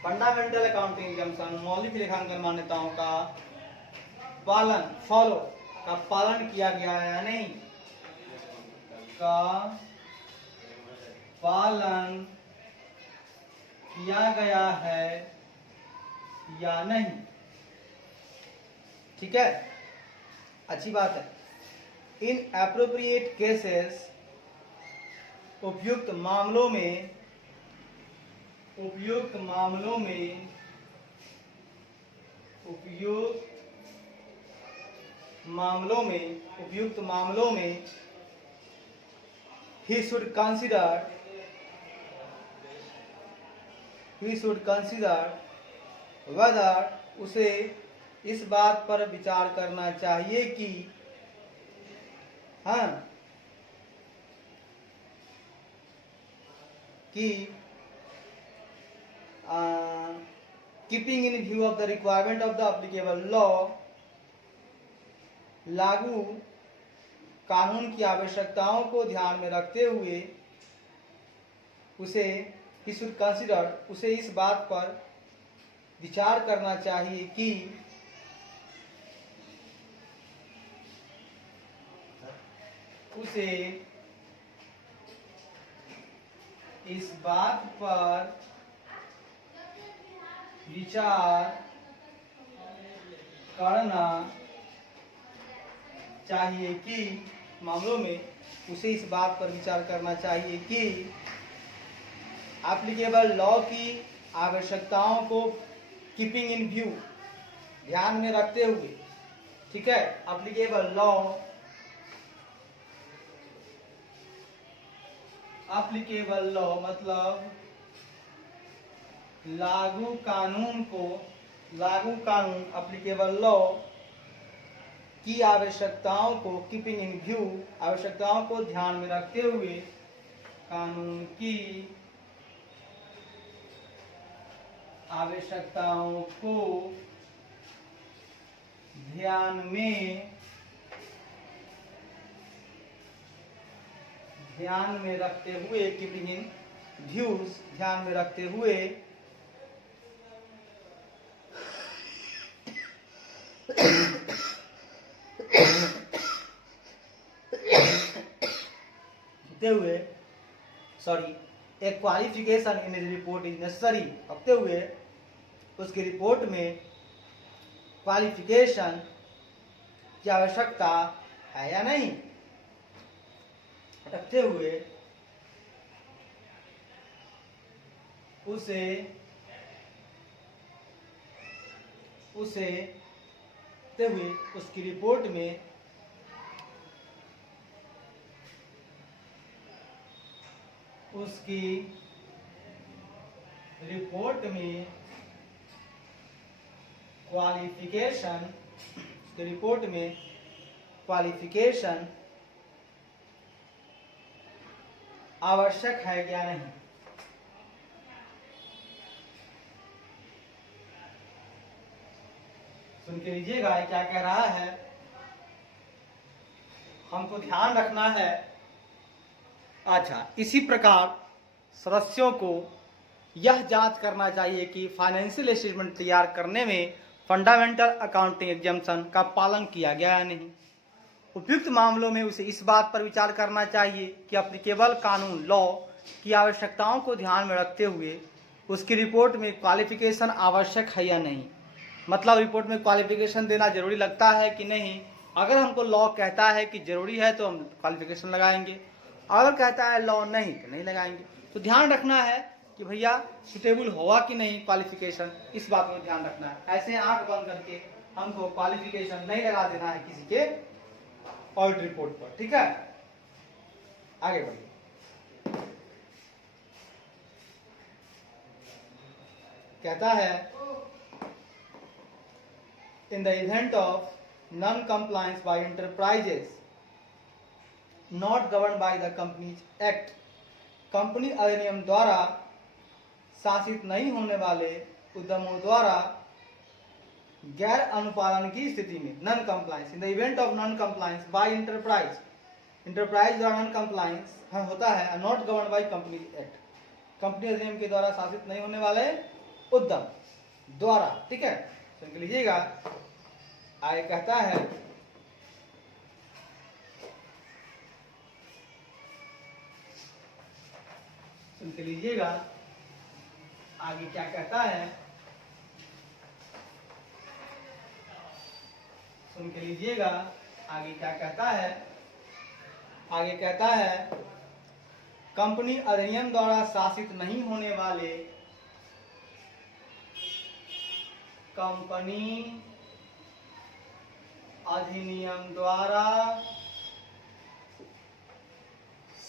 फंडामेंटल अकाउंटिंग एग्जम्पशन मौलिक लेखांकन मान्यताओं का पालन किया गया है या नहीं, पालन किया गया है या नहीं। ठीक है, अच्छी बात है। इन एप्रोप्रिएट केसेस, उपयुक्त मामलों में, उपयुक्त मामलों में, उपयुक्त मामलों में, उपयुक्त मामलों में he should consider whether, उसे इस बात पर विचार करना चाहिए कि, हाँ, कि keeping in view of the requirement of the applicable law, लागू कानून की आवश्यकताओं को ध्यान में रखते हुए उसे he should consider, उसे इस बात पर विचार करना चाहिए कि उसे इस बात पर विचार करना चाहिए कि, मामलों में उसे इस बात पर विचार करना चाहिए कि एप्लीकेबल लॉ की आवश्यकताओं को कीपिंग इन व्यू, ध्यान में रखते हुए, ठीक है, एप्लीकेबल लॉ, एप्लीकेबल लॉ मतलब लागू कानून को, लागू कानून, एप्लीकेबल लॉ की आवश्यकताओं को कीपिंग इन व्यू, आवश्यकताओं को ध्यान में रखते हुए, कानून की आवश्यकताओं को ध्यान में रखते हुए, कीपिंग इन व्यूज, ध्यान में रखते हुए a qualification in report is necessary, रखते हुए उसकी रिपोर्ट में क्वालिफिकेशन की आवश्यकता है या नहीं, रखते हुए उसे उसकी रिपोर्ट में क्वालिफिकेशन आवश्यक है क्या नहीं। सुन के लीजिएगा क्या कह रहा है, हमको ध्यान रखना है। अच्छा, इसी प्रकार सदस्यों को यह जांच करना चाहिए कि फाइनेंशियल स्टेटमेंट तैयार करने में फंडामेंटल अकाउंटिंग एग्जम्पशन का पालन किया गया या नहीं। उपयुक्त मामलों में उसे इस बात पर विचार करना चाहिए कि एप्लीकेबल कानून लॉ की आवश्यकताओं को ध्यान में रखते हुए उसकी रिपोर्ट में क्वालिफिकेशन आवश्यक है या नहीं। मतलब रिपोर्ट में क्वालिफिकेशन देना जरूरी लगता है कि नहीं। अगर हमको लॉ कहता है कि जरूरी है तो हम क्वालिफिकेशन लगाएंगे, अगर कहता है लॉ नहीं तो नहीं लगाएंगे। तो ध्यान रखना है कि भैया सुटेबल होगा कि नहीं क्वालिफिकेशन, इस बात में ध्यान रखना है। ऐसे आंख बंद करके हमको क्वालिफिकेशन नहीं लगा देना है किसी के ऑडिट रिपोर्ट पर, ठीक है। आगे बढ़िए। कहता है in the event of non compliance by enterprises not govern by the companies act, company अधिनियम द्वारा शासित नहीं होने वाले उद्यमों द्वारा गैर अनुपालन की स्थिति में, non compliance, in the event of non compliance by enterprise, enterprise द्वारा नॉन कंप्लायंस होता है not govern by company act, company अधिनियम के द्वारा शासित नहीं होने वाले उद्यम द्वारा, ठीक है। सुन लीजिएगा, आगे कहता है सुन के लीजिएगा आगे क्या कहता है, सुन के लीजिएगा आगे क्या कहता है। आगे कहता है कंपनी अधिनियम द्वारा शासित नहीं होने वाले, कंपनी अधिनियम द्वारा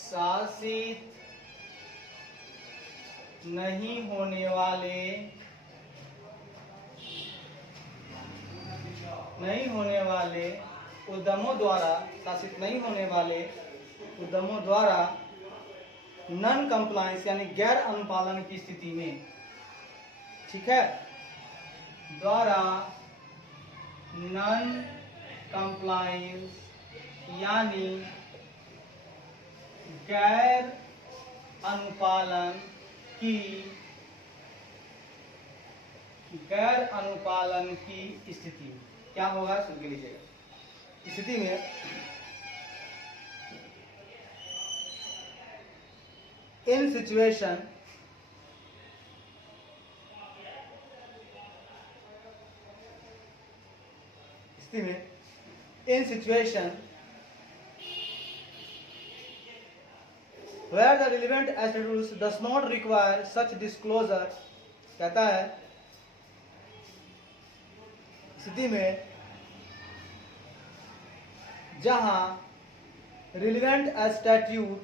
शासित नहीं होने वाले उद्यमों द्वारा, शासित नहीं होने वाले उद्यमों द्वारा नॉन कंप्लायंस यानी गैर अनुपालन की स्थिति में, ठीक है, द्वारा नॉन कंप्लायंस यानी गैर अनुपालन की स्थिति में क्या होगा, सुन के लीजिएगा। स्थिति में इन situation where the relevant statutes does not require such disclosure, कहता है स्थिति में जहां रिलेवेंट स्टैट्यूट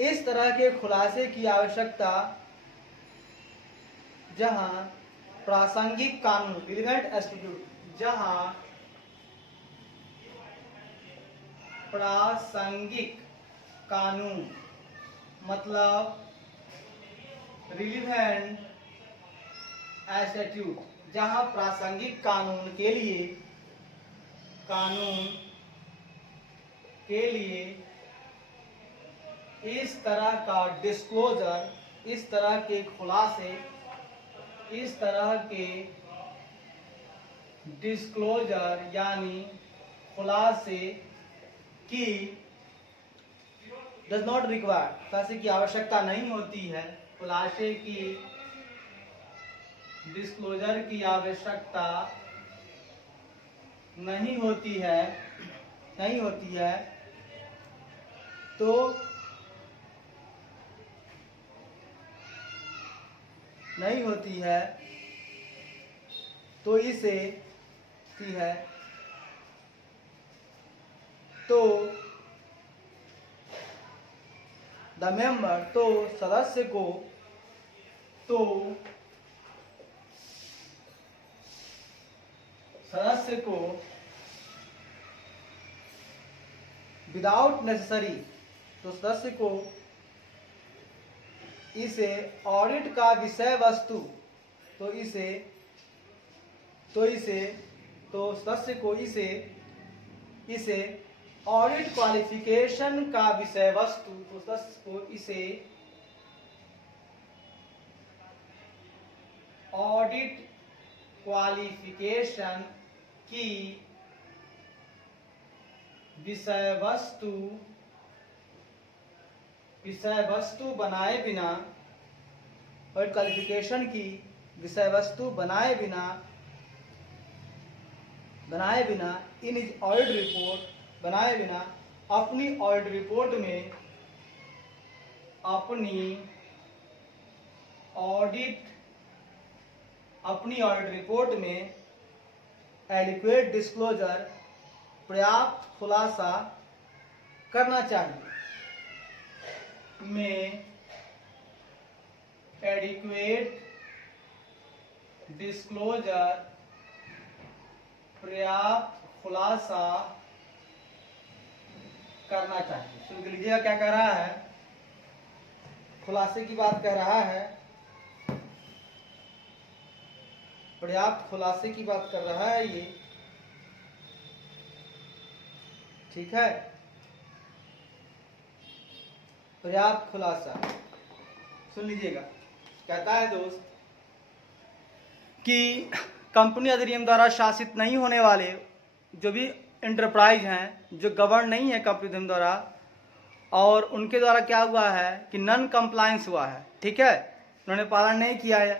इस तरह के खुलासे की आवश्यकता, जहां प्रासंगिक कानून, रिलेवेंट स्टैट्यूट जहां प्रासंगिक कानून मतलब रिलेवेंट स्टैट्यूट, जहां प्रासंगिक कानून के लिए इस तरह का डिस्क्लोजर, इस तरह के खुलासे, इस तरह के डिस्क्लोजर यानी खुलासे की डज नॉट रिक्वायर, खुलासे की आवश्यकता नहीं होती है, खुलासे की डिस्क्लोजर की आवश्यकता नहीं होती है, तो इसे द मेंबर, तो सदस्य को विदाउट नेसेसरी, तो सदस्य को इसे ऑडिट का विषय वस्तु, तो सदस्य को इसे ऑडिट क्वालिफिकेशन का विषय वस्तु, तो सदस्य को इसे ऑडिट क्वालिफिकेशन की विषय वस्तु बनाए बिना, ऑडिट क्वालिफिकेशन की विषय वस्तु बनाए बिना इन ऑडिट रिपोर्ट, बनाए बिना अपनी ऑडिट रिपोर्ट में एडिक्वेट डिस्क्लोजर, पर्याप्त खुलासा करना चाहिए, में एडिक्वेट डिस्क्लोजर, पर्याप्त खुलासा करना चाहिए। सुन के लीजिएगा क्या कह रहा है, खुलासे की बात कह रहा है, पर्याप्त खुलासे की बात कर रहा है ये, ठीक है, पर्याप्त खुलासा। सुन लीजिएगा, कहता है दोस्त कि कंपनी अधिनियम द्वारा शासित नहीं होने वाले जो भी इंटरप्राइज हैं, जो गवर्न नहीं है कंपनी अधिनियम द्वारा, और उनके द्वारा क्या हुआ है कि नॉन कंप्लायंस हुआ है, ठीक है, उन्होंने पालन नहीं किया है,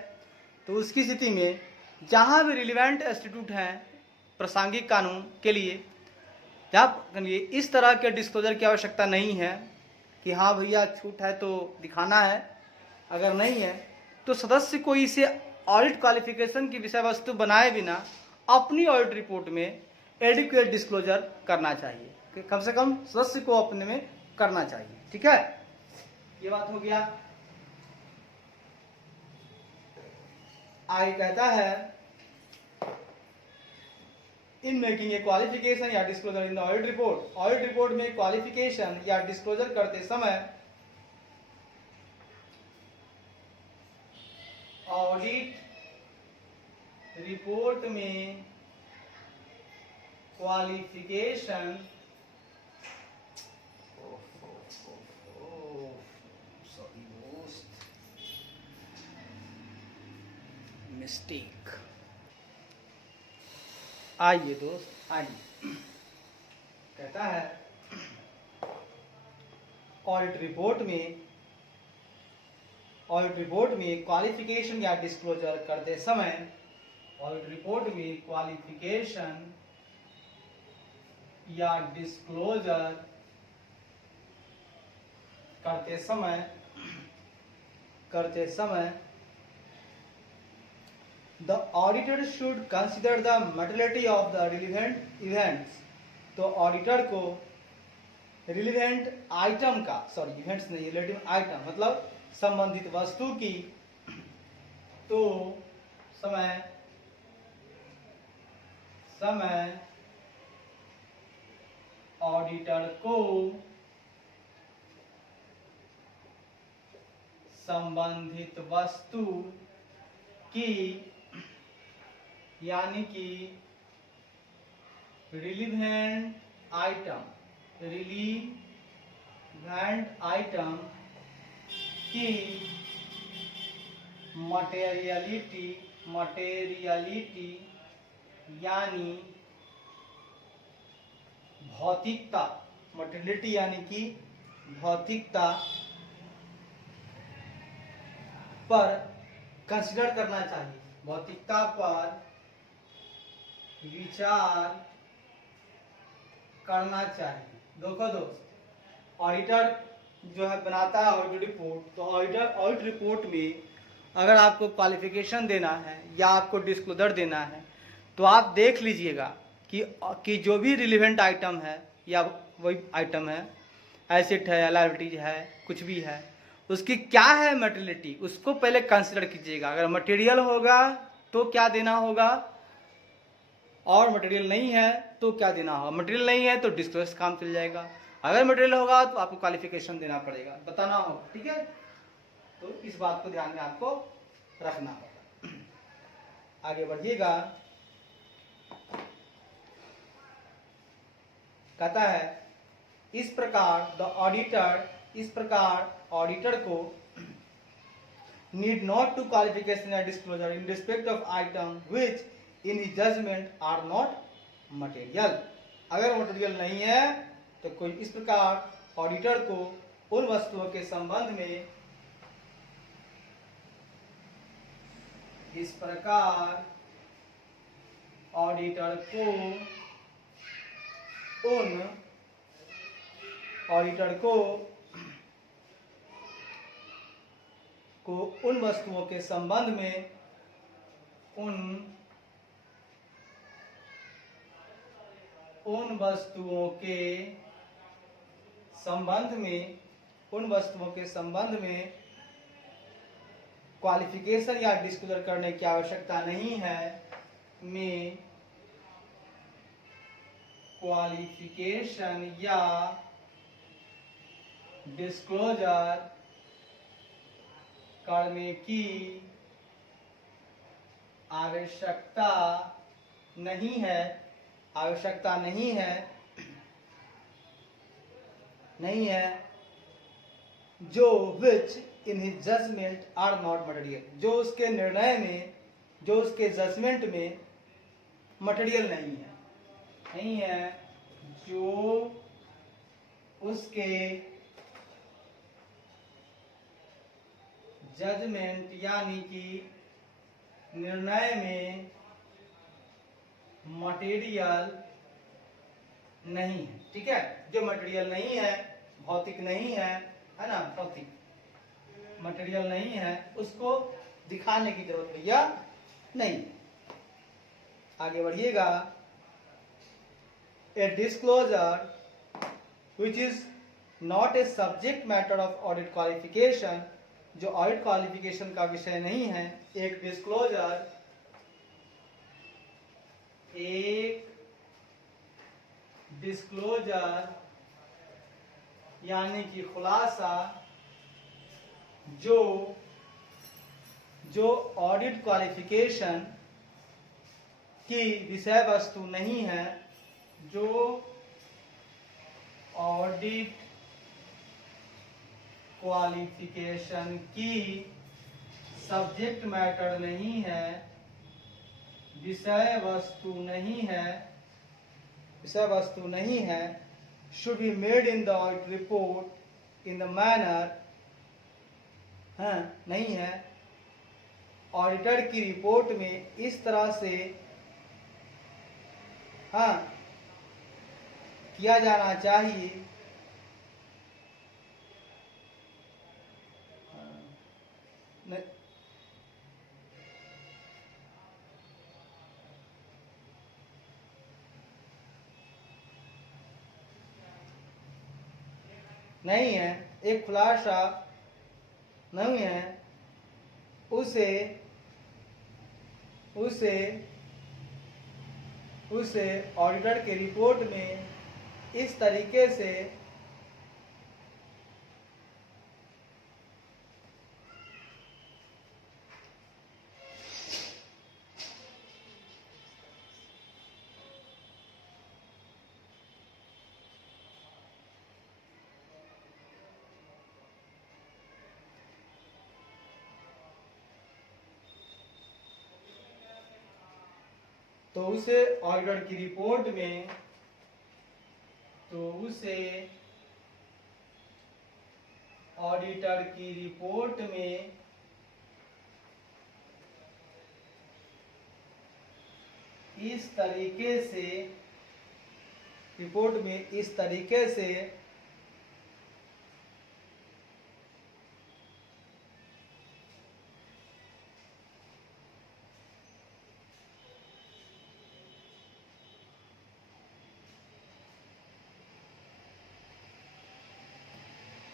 तो उसकी स्थिति में जहाँ भी रिलेवेंट इंस्टीट्यूट हैं प्रासंगिक कानून के लिए, जहाँ इस तरह के डिस्क्लोजर की आवश्यकता नहीं है कि हाँ भैया छूट है तो दिखाना है, अगर नहीं है तो सदस्य को इसे ऑडिट क्वालिफिकेशन की विषय वस्तु बनाए बिना अपनी ऑडिट रिपोर्ट में एडिक्वेट डिस्क्लोजर करना चाहिए, कि कम से कम सदस्य को अपने में करना चाहिए, ठीक है, ये बात हो गया। आगे कहता है इन मेकिंग ए क्वालिफिकेशन या disclosure in the audit report, audit report में क्वालिफिकेशन या डिस्क्लोजर करते समय ऑडिट रिपोर्ट में क्वालिफिकेशन मिस्टेक, आइए दोस्त आइए, कहता है ऑडिट रिपोर्ट में क्वालिफिकेशन या डिस्क्लोजर करते समय, ऑडिट रिपोर्ट में क्वालिफिकेशन या डिस्क्लोजर करते समय the auditor should consider the materiality of the relevant events, तो ऑडिटर को रिलेवेंट आइटम का, सॉरी इवेंट्स नहीं, रिलेटिव आइटम मतलब संबंधित वस्तु की, तो समय ऑडिटर को संबंधित वस्तु की यानी कि रिलीवेंट आइटम की मटेरियलिटी यानी भौतिकता, मटेरियलिटी यानी कि भौतिकता पर कंसिडर करना चाहिए, भौतिकता पर विचार करना चाहिए। देखो दोस्त, ऑडिटर जो है बनाता है ऑडिट रिपोर्ट, तो ऑडिट रिपोर्ट में अगर आपको क्वालिफिकेशन देना है या आपको डिस्क्लोजर देना है, तो आप देख लीजिएगा कि जो भी रिलेवेंट आइटम है या वही आइटम है, एसेट है, लायबिलिटीज है, कुछ भी है, उसकी क्या है मटेरियलिटी, उसको पहले कंसिडर कीजिएगा। अगर मटेरियल होगा तो क्या देना होगा, और मटेरियल नहीं है तो क्या देना होगा। मटेरियल नहीं है तो डिस्क्लोजर काम चल जाएगा, अगर मटेरियल होगा तो आपको क्वालिफिकेशन देना पड़ेगा, बताना होगा, ठीक है। तो इस बात को ध्यान में आपको रखना होगा। आगे बढ़िएगा, कहता है इस प्रकार ऑडिटर को need not to qualification and disclosure in respect of item which in his judgment are not material। अगर मटेरियल नहीं है तो कोई इस प्रकार ऑडिटर को उन वस्तुओं के संबंध में, इस प्रकार ऑडिटर को उन वस्तुओं के संबंध में, उन वस्तुओं के संबंध में क्वालिफिकेशन या डिस्क्लोजर करने की आवश्यकता नहीं है, में क्वालिफिकेशन या डिस्क्लोजर करने की आवश्यकता नहीं है, जो which in his judgment are not material, जो उसके निर्णय में, जो उसके जजमेंट में मटेरियल नहीं है, जो उसके जजमेंट यानी कि निर्णय में मटेरियल नहीं है। ठीक है, जो मटेरियल नहीं है, भौतिक नहीं है ना, भौतिक मटेरियल नहीं है, उसको दिखाने की जरूरत भैया नहीं। आगे बढ़िएगा। ए disclosure which is not a subject matter of audit qualification, जो ऑडिट क्वालिफिकेशन का विषय नहीं है। एक डिस्क्लोजर, यानी कि खुलासा जो ऑडिट क्वालिफिकेशन की विषय वस्तु नहीं है, जो ऑडिट क्वालिफिकेशन की सब्जेक्ट मैटर नहीं है, विषय वस्तु नहीं है, should be made in the audit report in the manner, नहीं है, ऑडिटर की रिपोर्ट में इस तरह से किया जाना चाहिए नहीं है, एक खुलासा नहीं है, उसे ऑडिटर के रिपोर्ट में इस तरीके से उसे ऑडिटर की रिपोर्ट में इस तरीके से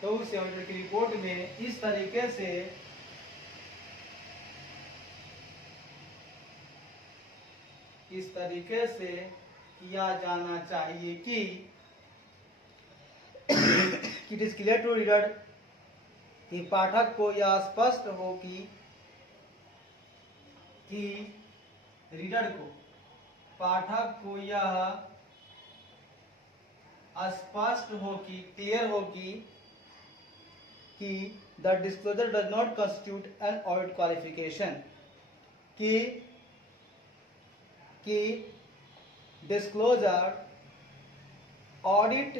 उसे ऑडिटर की रिपोर्ट में इस तरीके से किया जाना चाहिए कि it is clear to reader, कि पाठक को यह स्पष्ट हो कि क्लियर हो कि the disclosure does not constitute an audit qualification, कि डिस्क्लोजर ऑडिट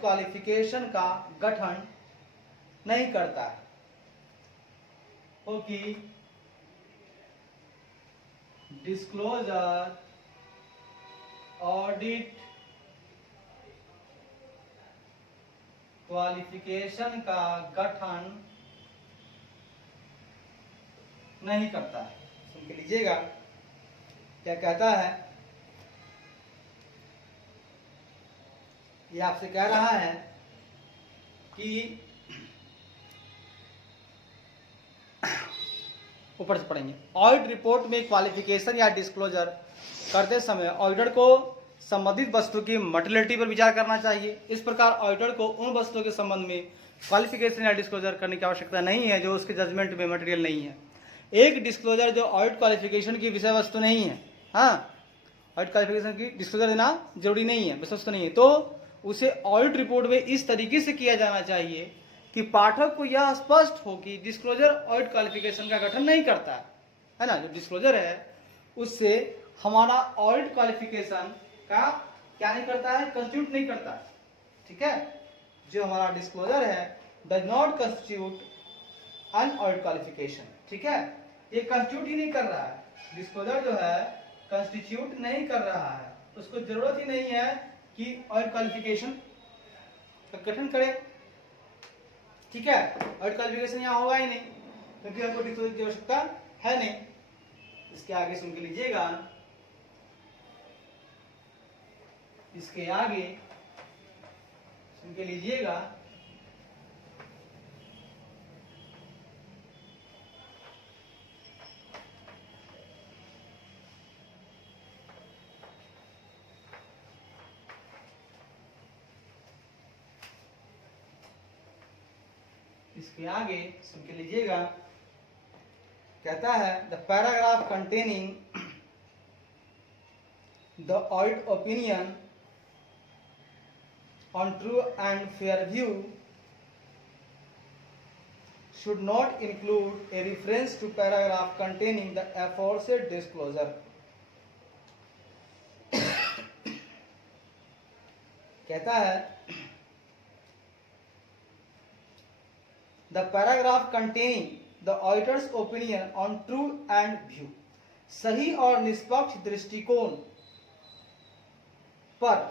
क्वालिफिकेशन का गठन नहीं करता है, क्योंकि डिस्क्लोजर ऑडिट क्वालिफिकेशन का गठन नहीं करता है। सुन के लीजिएगा क्या कहता है। ये आपसे कह रहा है कि ऊपर से पढ़ेंगे, ऑडिट रिपोर्ट में क्वालिफिकेशन या डिस्क्लोजर करते समय ऑडिटर को संबंधित वस्तु की मटेरियलिटी पर विचार करना चाहिए। इस प्रकार ऑडिटर को उन वस्तुओं के संबंध में क्वालिफिकेशन या डिस्क्लोजर करने की आवश्यकता नहीं है जो उसके जजमेंट में मटेरियल नहीं है। एक डिस्क्लोजर जो ऑडिट क्वालिफिकेशन की विषय वस्तु नहीं है, ऑडिट क्वालिफिकेशन की डिस्क्लोजर देना जरूरी नहीं है, विषय वस्तु नहीं है, तो उसे ऑडिट रिपोर्ट में इस तरीके से किया जाना चाहिए कि पाठक को यह स्पष्ट हो कि डिस्क्लोजर ऑडिट क्वालिफिकेशन का गठन नहीं करता है ना। जो डिस्क्लोजर है उससे हमारा ऑडिट क्वालिफिकेशन का क्या नहीं करता है, कंस्टिट्यूट नहीं करता है, ठीक है। जो हमारा डिस्क्लोजर है does not constitute an audit qualification, ठीक है। ये कंस्टिट्यूट ही नहीं कर रहा है, डिस्क्लोजर जो है कंस्टिट्यूट नहीं कर रहा है, उसको जरूरत ही नहीं है कि ऑडिट क्वालिफिकेशन का गठन करे, ठीक है। ऑडिट क्वालिफिकेशन यहाँ होगा ही नहीं क्योंकि हमको डिस्क्लोजर की आवश्यकता है नहीं। इसके आगे सुन के लीजिएगा, इसके आगे सुन के लीजिएगा, इसके आगे सुन के लीजिएगा, कहता है the paragraph containing the audit opinion on true and fair view should not include a reference to paragraph containing the aforesaid disclosure. कहता है the paragraph containing the auditor's opinion on true and view, सही और निष्पक्ष दृष्टिकोण पर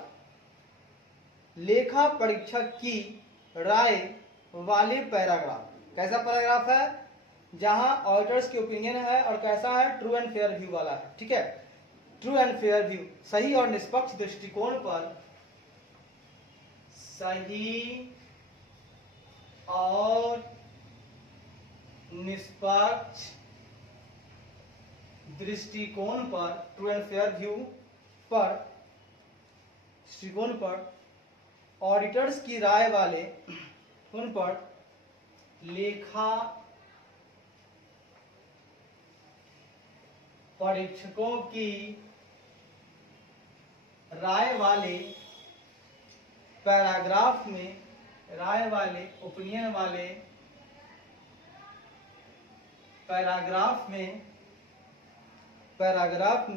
लेखा परीक्षक की राय वाले पैराग्राफ। कैसा पैराग्राफ है, जहां ऑडिटर्स की ओपिनियन है और कैसा है, ट्रू एंड फेयर व्यू वाला है, ठीक है। ट्रू एंड फेयर व्यू, सही और निष्पक्ष दृष्टिकोण पर, सही और निष्पक्ष दृष्टिकोण पर, ट्रू एंड फेयर व्यू पर, दृष्टिकोण पर ऑडिटर्स की राय वाले उन पर लेखा परीक्षकों की राय वाले पैराग्राफ में, राय वाले ओपिनियन वाले पैराग्राफ में, पैराग्राफ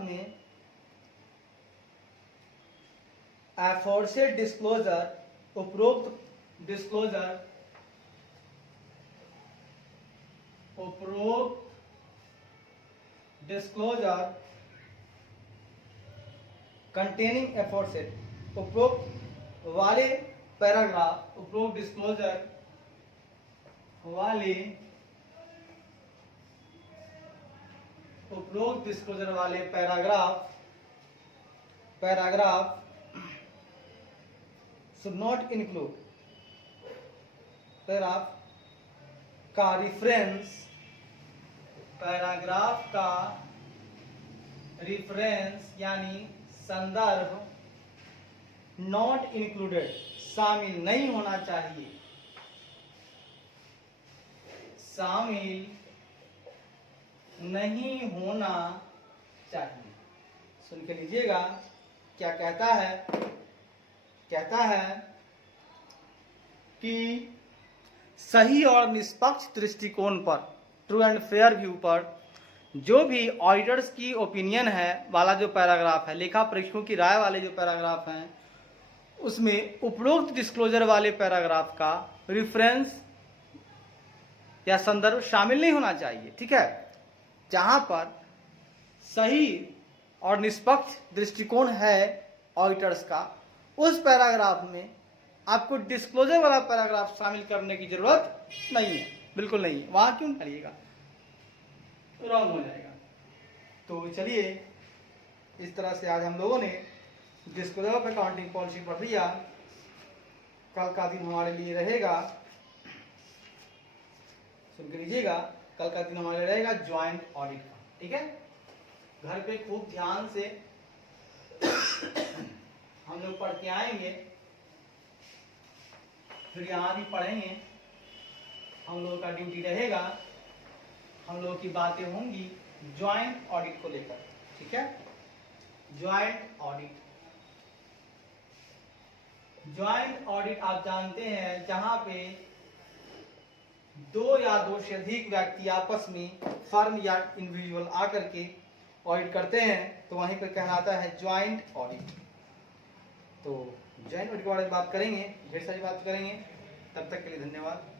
में एफोर्सेड डिस्क्लोजर, उपरोक्त डिस्क्लोजर, कंटेनिंग एफोर्सेड, उपरोक्त वाले पैराग्राफ, उपरोक्त डिस्क्लोजर वाले, उपरोक्त डिस्क्लोजर वाले paragraph should not include, paragraph का रिफरेंस, पैराग्राफ का रिफरेंस यानी संदर्भ, नॉट इंक्लूडेड, शामिल नहीं होना चाहिए, शामिल नहीं होना चाहिए। सुन के लीजिएगा क्या कहता है, कहता है कि सही और निष्पक्ष दृष्टिकोण पर, ट्रू एंड फेयर व्यू पर, जो भी ऑडिटर्स की ओपिनियन है वाला जो पैराग्राफ है, लेखा परीक्षकों की राय वाले जो पैराग्राफ हैं, उसमें उपरोक्त डिस्क्लोजर वाले पैराग्राफ का रिफरेंस या संदर्भ शामिल नहीं होना चाहिए, ठीक है। जहां पर सही और निष्पक्ष दृष्टिकोण है ऑडिटर्स का, उस पैराग्राफ में आपको डिस्क्लोजर वाला पैराग्राफ शामिल करने की जरूरत नहीं है, बिल्कुल नहीं है। वहां क्यों करिएगा, रॉन्ग हो जाएगा। तो चलिए, इस तरह से आज हम लोगों ने डिस्क्लोजर ऑफ अकाउंटिंग पॉलिसी पढ़ लिया। कल का दिन हमारे लिए रहेगा, सुन के लीजिएगा, कल का दिन हमारे रहेगा ज्वाइंट ऑडिट का, ठीक है। घर पे खूब ध्यान से हम लोग पढ़ के आएंगे, फिर यहाँ भी पढ़ेंगे। हम लोगों का ड्यूटी रहेगा, हम लोगों की बातें होंगी ज्वाइंट ऑडिट को लेकर, ठीक है। ज्वाइंट ऑडिट, ज्वाइंट ऑडिट आप जानते हैं जहां पे दो या दो से अधिक व्यक्ति आपस में फर्म या इंडिविजुअल आकर के ऑडिट करते हैं तो वहीं पर कहलाता है ज्वाइंट ऑडिट। तो ज्वाइंट ऑडिट के बारे में बात करेंगे, ढेर सारी बात करेंगे। तब तक के लिए धन्यवाद।